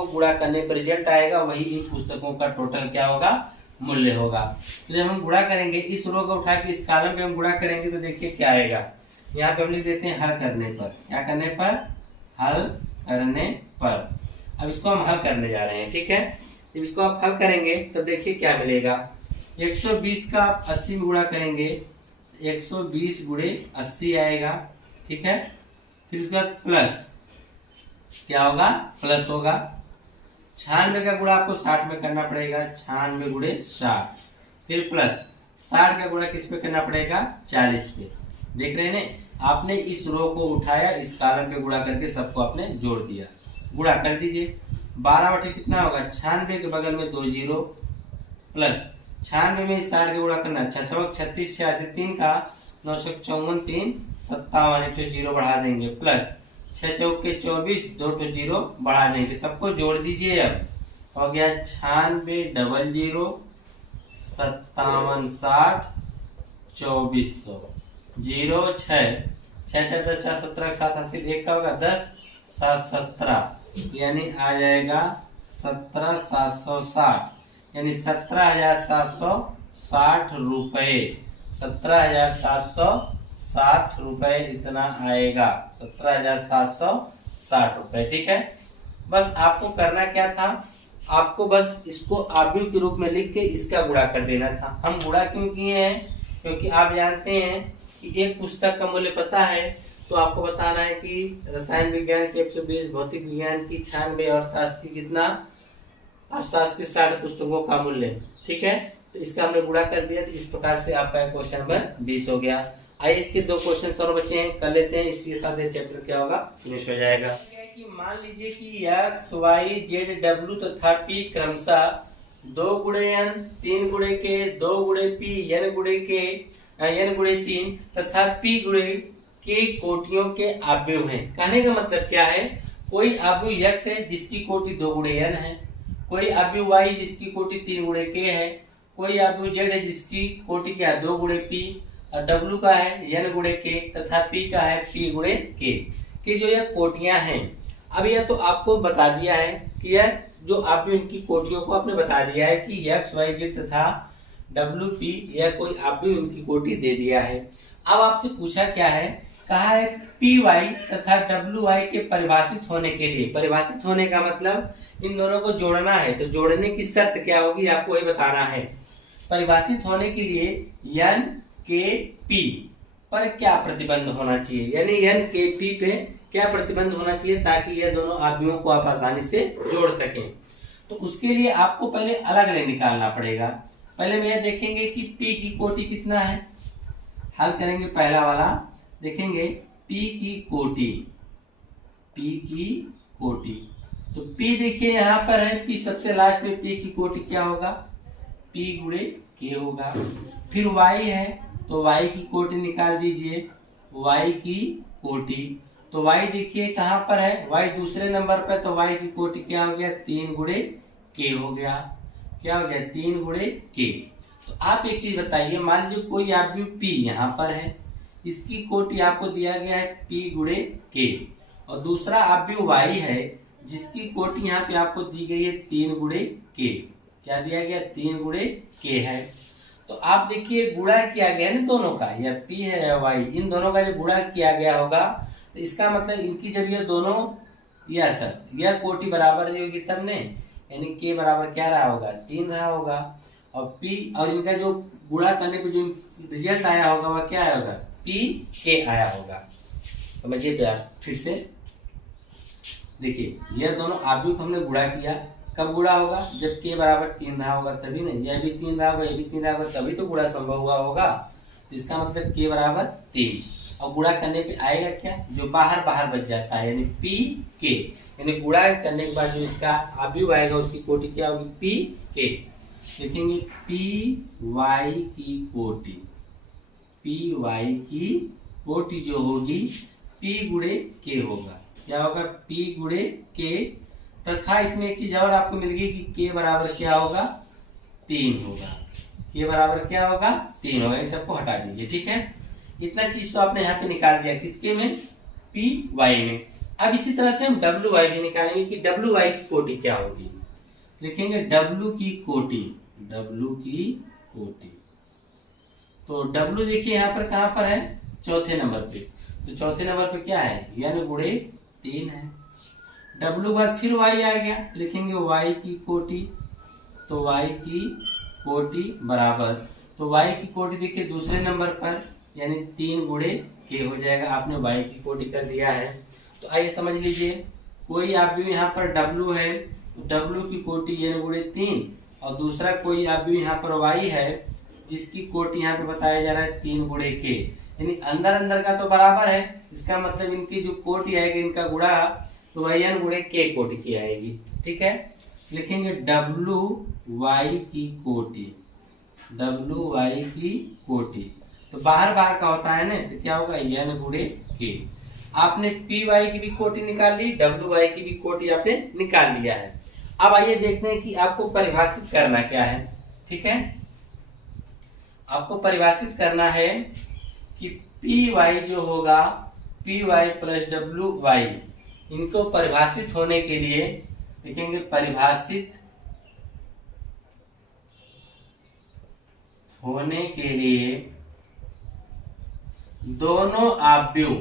गुणा करने पर रिजल्ट आएगा वही इन पुस्तकों का टोटल क्या होगा, मूल्य होगा। तो जब हम गुणा करेंगे इस रो को उठा के इस कॉलम पे हम गुणा करेंगे तो देखिए क्या आएगा। यहाँ पे हम लिख देते हैं हल करने पर, क्या करने पर, हल करने पर। अब इसको हम हल करने जा रहे हैं, ठीक है। जब इसको आप हल करेंगे तो देखिए क्या मिलेगा। 120 का आप 80 में गुणा करेंगे, 120 गुणे 80 आएगा, ठीक है। फिर उसके बाद प्लस क्या होगा, प्लस होगा। 96 का गुणा आपको 60 में करना पड़ेगा, 96 गुणे 60। फिर प्लस 60 का गुणा किस पे करना पड़ेगा, 40 पे। देख रहे हैं ना, आपने इस रो को उठाया, इस कॉलम पे गुणा करके सबको आपने जोड़ दिया। गुणा कर दीजिए, 12 बटे कितना होगा, 96 के बगल में 2 जीरो, प्लस 96 में 60 का गुणा करना, 6 36 86 3 का 9 54 3 57, 1 जीरो बढ़ा देंगे, प्लस 6 चौके 24 2 जीरो बढ़ा देंगे। सबको जोड़ दीजिए, अब हो गया 96 00 57 60 2400 0 6 6 10 17 7 80 1 का होगा 10 7 17, यानी आ जाएगा 17,760, यानी 17,760 रुपए, 17,760 रुपए इतना आएगा, 17,760 रुपए, ठीक है। बस आपको करना क्या था, आपको बस इसको आव्यूह के रूप में लिख के इसका गुणा कर देना था। हम गुणा क्यों किए हैं, क्योंकि आप जानते हैं कि एक पुस्तक का मूल्य पता है, तो आपको बताना है कि रसायन विज्ञान की 120, भौतिक विज्ञान की 96 और शास्त्र की कितना, अर्थशास्त्र की 60 पुस्तकों का मूल्य, ठीक है। तो इसका हमने गुणा कर दिया। तो इस प्रकार से आपका क्वेश्चन नंबर 20 हो गया। आइए इसके 2 क्वेश्चन और बचे हैं, कर लेते हैं। इसके साथ ये चैप्टर क्या होगा, फिनिश हो जाएगा। कि मान लीजिए कि x, y, z, w तथा p क्रमशः 2 गुणे n, 3 गुणे k, 2 गुणे p, n गुणे k, n गुणे 3 तथा p गुणे के कोटियों के आव्यूह हैं। कहने का मतलब क्या है, कोई आव्यूह x है जिसकी कोटि 2 गुणे n है, कोई आव्यूह y जिसकी कोटि 3 गुणे k है, कोई आव्यूह z है जिसकी कोटि क्या 2 गुणे p, और w का है n गुणे k तथा p का है p गुणे k की जो यह कोटियां हैं। अब यह तो आपको बता दिया है कि यह जो आव्यूह इनकी कोटियों को आपने बता दिया है कि x, y, z तथा w, p यह कोई आव्यूह इनकी कोटि दे दिया है। अब आपसे पूछा क्या है, कहा है py तथा wy के परिभाषित होने के लिए, परिभाषित होने का मतलब इन दोनों को जोड़ना है, तो जोड़ने की शर्त क्या होगी आपको ये बताना है। परिभाषित होने के लिए n k p पर क्या प्रतिबंध होना चाहिए, यानी n k p पे क्या प्रतिबंध होना चाहिए ताकि यह दोनों आव्यूहों को आप आसानी से जोड़ सकें। तो तो उसके लिए आपको पहले अलग अलग निकालना पड़ेगा। पहले में यह देखेंगे कि p की कोटि कितना है, हल करेंगे पहला वाला, देखेंगे p की कोटि, तो p देखिए यहाँ पर है, p सबसे लास्ट में, p की कोटि क्या होगा, p गुणे k होगा। फिर y है तो y की कोटि निकाल दीजिए, y की कोटि, तो y देखिए कहाँ पर है, y दूसरे नंबर पर, तो y की कोटि क्या हो गया, 3 गुणे k हो गया। क्या हो गया, 3 गुणे k। तो आप एक चीज बताइए, मान लीजिए कोई आव्यूह p यहाँ पर है, इसकी कोटि आपको दिया गया है p गुणे k, और दूसरा आव्यूह y है जिसकी कोटि यहाँ पे आपको दी गई है 3 गुणे k। क्या दिया गया, 3 गुणे k है। तो आप देखिए गुणा किया गया ना दोनों का, या p है या y, इन दोनों का जब गुणा किया गया होगा तो इसका मतलब इनकी जब ये दोनों यह कोटि बराबर होगी तब ने, यानी k बराबर क्या रहा होगा, 3 रहा होगा, और p और इनका जो गुणा करने पे जो रिजल्ट आया होगा वह क्या आया होगा, p k आया होगा। समझिए प्यार, फिर से देखिए, यह दोनों आव्यूह को हमने गुणा किया, कब गुणा होगा, जब k बराबर 3 रहा होगा तभी नहीं, यह भी 3 रहा होगा, यह भी 3 रहा होगा, तभी तो गुणा संभव हुआ होगा। तो इसका मतलब k बराबर 3, और गुणा करने पे आएगा क्या, जो बाहर बच जाता है, यानी p k, यानी गुणा करने के बाद जो इसका आव्यूह आएगा उसकी कोटि क्या होगी, p k। देखेंगे p y की कोटि जो होगी p गुणे k होगा। क्या होगा, p गुणे k, तथा इसमें एक चीज और आपको मिल गई कि k बराबर क्या होगा, 3 होगा। k बराबर क्या होगा, 3 होगा। इन सबको हटा दीजिए, ठीक है। इतना चीज तो आपने यहाँ पे निकाल दिया, किसके में, p y में। अब इसी तरह से हम w y भी निकालेंगे कि w y की कोटि क्या होगी। लिखेंगे w की कोटि, तो w देखिए यहाँ पर कहाँ पर है, चौथे नंबर पे, तो चौथे नंबर पे क्या है, n गुणे 3 है। w बाद फिर y आ गया, तो लिखेंगे y की कोटि, तो y की कोटि बराबर, तो y की कोटि देखिए दूसरे नंबर पर, यानी 3 गुणे k हो जाएगा। आपने y की कोटि कर दिया है। तो आइए समझ लीजिए, कोई आव्यूह यहाँ पर w है, तो w की कोटि n गुणे 3, और दूसरा कोई आव्यूह यहाँ पर y है जिसकी कोटि यहाँ पे बताया जा रहा है 3 गुणे k, यानी अंदर अंदर का तो बराबर है, इसका मतलब इनकी जो कोटि आएगी, इनका गुणा, तो वही n गुणे k कोटि की आएगी, ठीक है। लिखेंगे w y की कोटि, तो बाहर का होता है ना, तो क्या होगा, n गुणे k। आपने p y की भी कोटि निकाल ली, w y की भी कोटि आपने निकाल लिया है। अब आइए देखते हैं कि आपको परिभाषित करना क्या है, ठीक है। आपको परिभाषित करना है कि पी वाई जो होगा, P Y plus W Y, इनको परिभाषित होने के लिए लिखेंगे परिभाषित होने के लिए दोनों आव्यूह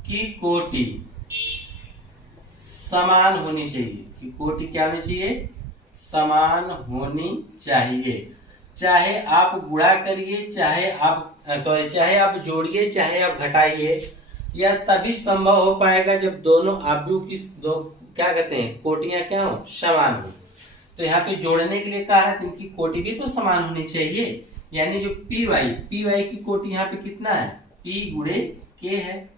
की कोटि समान होनी चाहिए, कि कोटि क्या होनी चाहिए, समान होनी चाहिए। चाहे आप गुणा करिए, चाहे आप जोड़िए, चाहे आप घटाइए, यह तभी संभव हो पाएगा जब दोनों आव्यूह की क्या कहते हैं, कोटियां क्या हो, समान हो। तो यहाँ पे जोड़ने के लिए कहा है, इनकी कोटि भी तो समान होनी चाहिए, यानी जो पी वाई की कोटि यहाँ पे कितना है, p गुणे k है,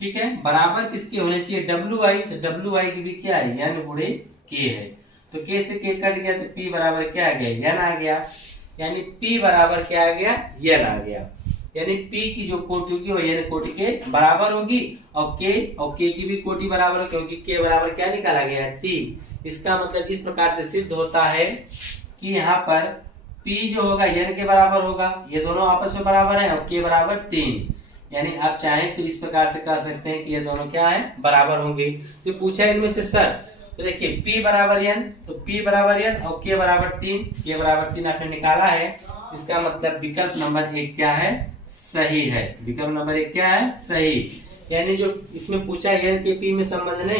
ठीक है। बराबर किसके होने चाहिए, डब्ल्यू वाई, तो डब्ल्यू वाई की भी क्या है, n गुणे k है, तो k से k कट गया, तो p बराबर क्या आ गया, n आ गया, यानी p बराबर क्या आ गया, n आ गया, यानी p की जो कोटि होगी वो n कोटि के बराबर होगी, और k की भी कोटि बराबर होगी, क्योंकि k बराबर क्या निकाला गया है, 3। इसका मतलब इस प्रकार से सिद्ध होता है कि यहाँ पर p जो होगा n के बराबर होगा, ये दोनों आपस में बराबर है, और k बराबर 3, यानी आप चाहें तो इस प्रकार से कह सकते हैं कि ये दोनों क्या है, बराबर होंगे। तो पूछा इनमें से सर, तो देखिए p बराबर n, तो p बराबर n और k बराबर 3, k बराबर 3 आपने निकाला है, इसका मतलब विकल्प नंबर 1 क्या है, सही है। विकल्प नंबर 1 क्या है, सही। यानी जो इसमें पूछा n के p में संबंध ने,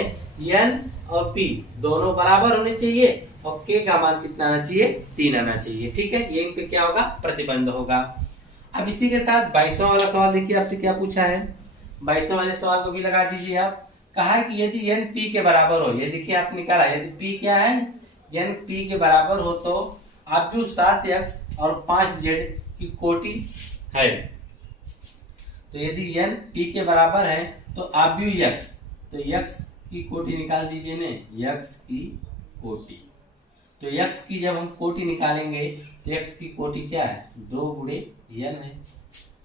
n और p दोनों बराबर होने चाहिए, और k का मान कितना आना चाहिए, 3 आना चाहिए, ठीक है। ये इन पे क्या होगा, प्रतिबंध होगा। अब इसी के साथ 22वां वाला सवाल देखिए, आपसे क्या पूछा है, 22 वाले सवाल को भी लगा दीजिए आप। कहा है कि यदि n p के बराबर हो, ये देखिए आप निकाला, यदि p क्या है, n p के बराबर हो तो आव्यूह 7x और 5z की कोटि है। तो यदि n p के बराबर है तो आव्यूह x, तो x की कोटि निकाल दीजिए ने, x की कोटि। तो x की जब हम कोटि निकालेंगे तो x की कोटि क्या है, 2 गुणे n है।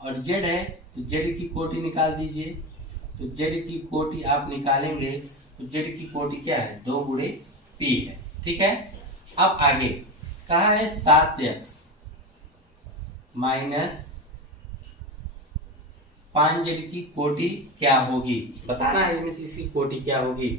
और z है तो z की कोटि निकाल दीजिए। तो z की कोटि आप निकालेंगे तो z की कोटि क्या है, 2 गुणे p है। ठीक है। अब आगे कहा है 7x माइनस 5z की कोटि क्या होगी, बताना है इनमें से इसकी कोटि क्या होगी।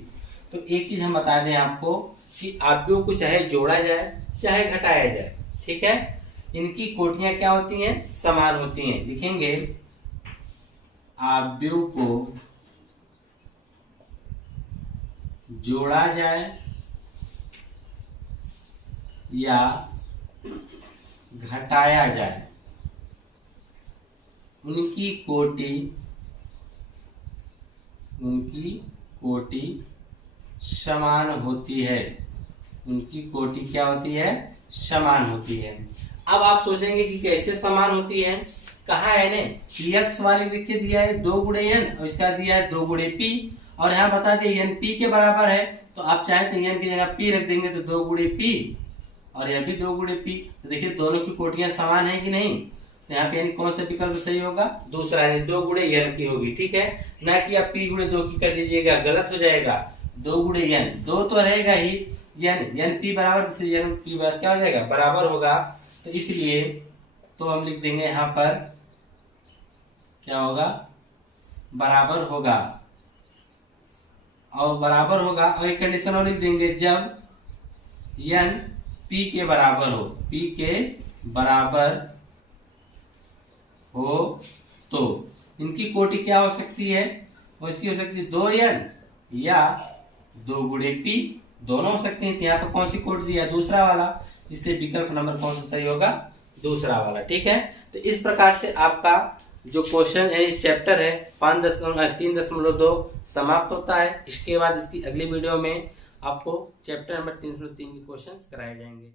तो एक चीज हम बता दें आपको कि आव्यूह को चाहे जोड़ा जाए चाहे घटाया जाए, ठीक है, इनकी कोटियां क्या होती हैं, समान होती हैं। लिखेंगे आव्यूह को जोड़ा जाए या घटाया जाए, उनकी कोटि समान होती है। उनकी कोटि क्या होती है, समान होती है। अब आप सोचेंगे कि कैसे समान होती है। कहा है ने कि x वाले देखिए दिया है 2 गुणे n और इसका दिया है 2 गुणे p, और यहाँ बता दिए n p के बराबर है, तो आप चाहे तो n की जगह p रख देंगे तो 2 गुणे p और यह भी 2 गुणे p। तो देखिए दोनों की कोटियां समान है कि नहीं। तो यहाँ पे यानी कौन सा विकल्प सही होगा, दूसरा, यानी 2 गुणे n की होगी। ठीक है, ना कि आप p गुणे 2 की कर दीजिएगा, गलत हो जाएगा। 2 गुणे n, 2 तो रहेगा ही, n p बराबर, n p क्या हो जाएगा, बराबर होगा। तो इसलिए तो हम लिख देंगे यहाँ पर क्या होगा, बराबर होगा। और बराबर होगा, और एक कंडीशन और लिख देंगे, जब n p के बराबर हो, p के बराबर हो तो इनकी कोटि क्या हो सकती है, और इसकी हो सकती है 2n या 2 गुणे p, दोनों हो सकते हैं। यहाँ पर कौन सी कोटि दिया, दूसरा वाला, इसलिए विकल्प नंबर कौन सा सही होगा, दूसरा वाला। ठीक है, तो इस प्रकार से आपका जो क्वेश्चन है इस चैप्टर है 3.2 समाप्त होता है। इसके बाद इसकी अगली वीडियो में आपको चैप्टर नंबर 3.3 के क्वेश्चन कराए जाएंगे।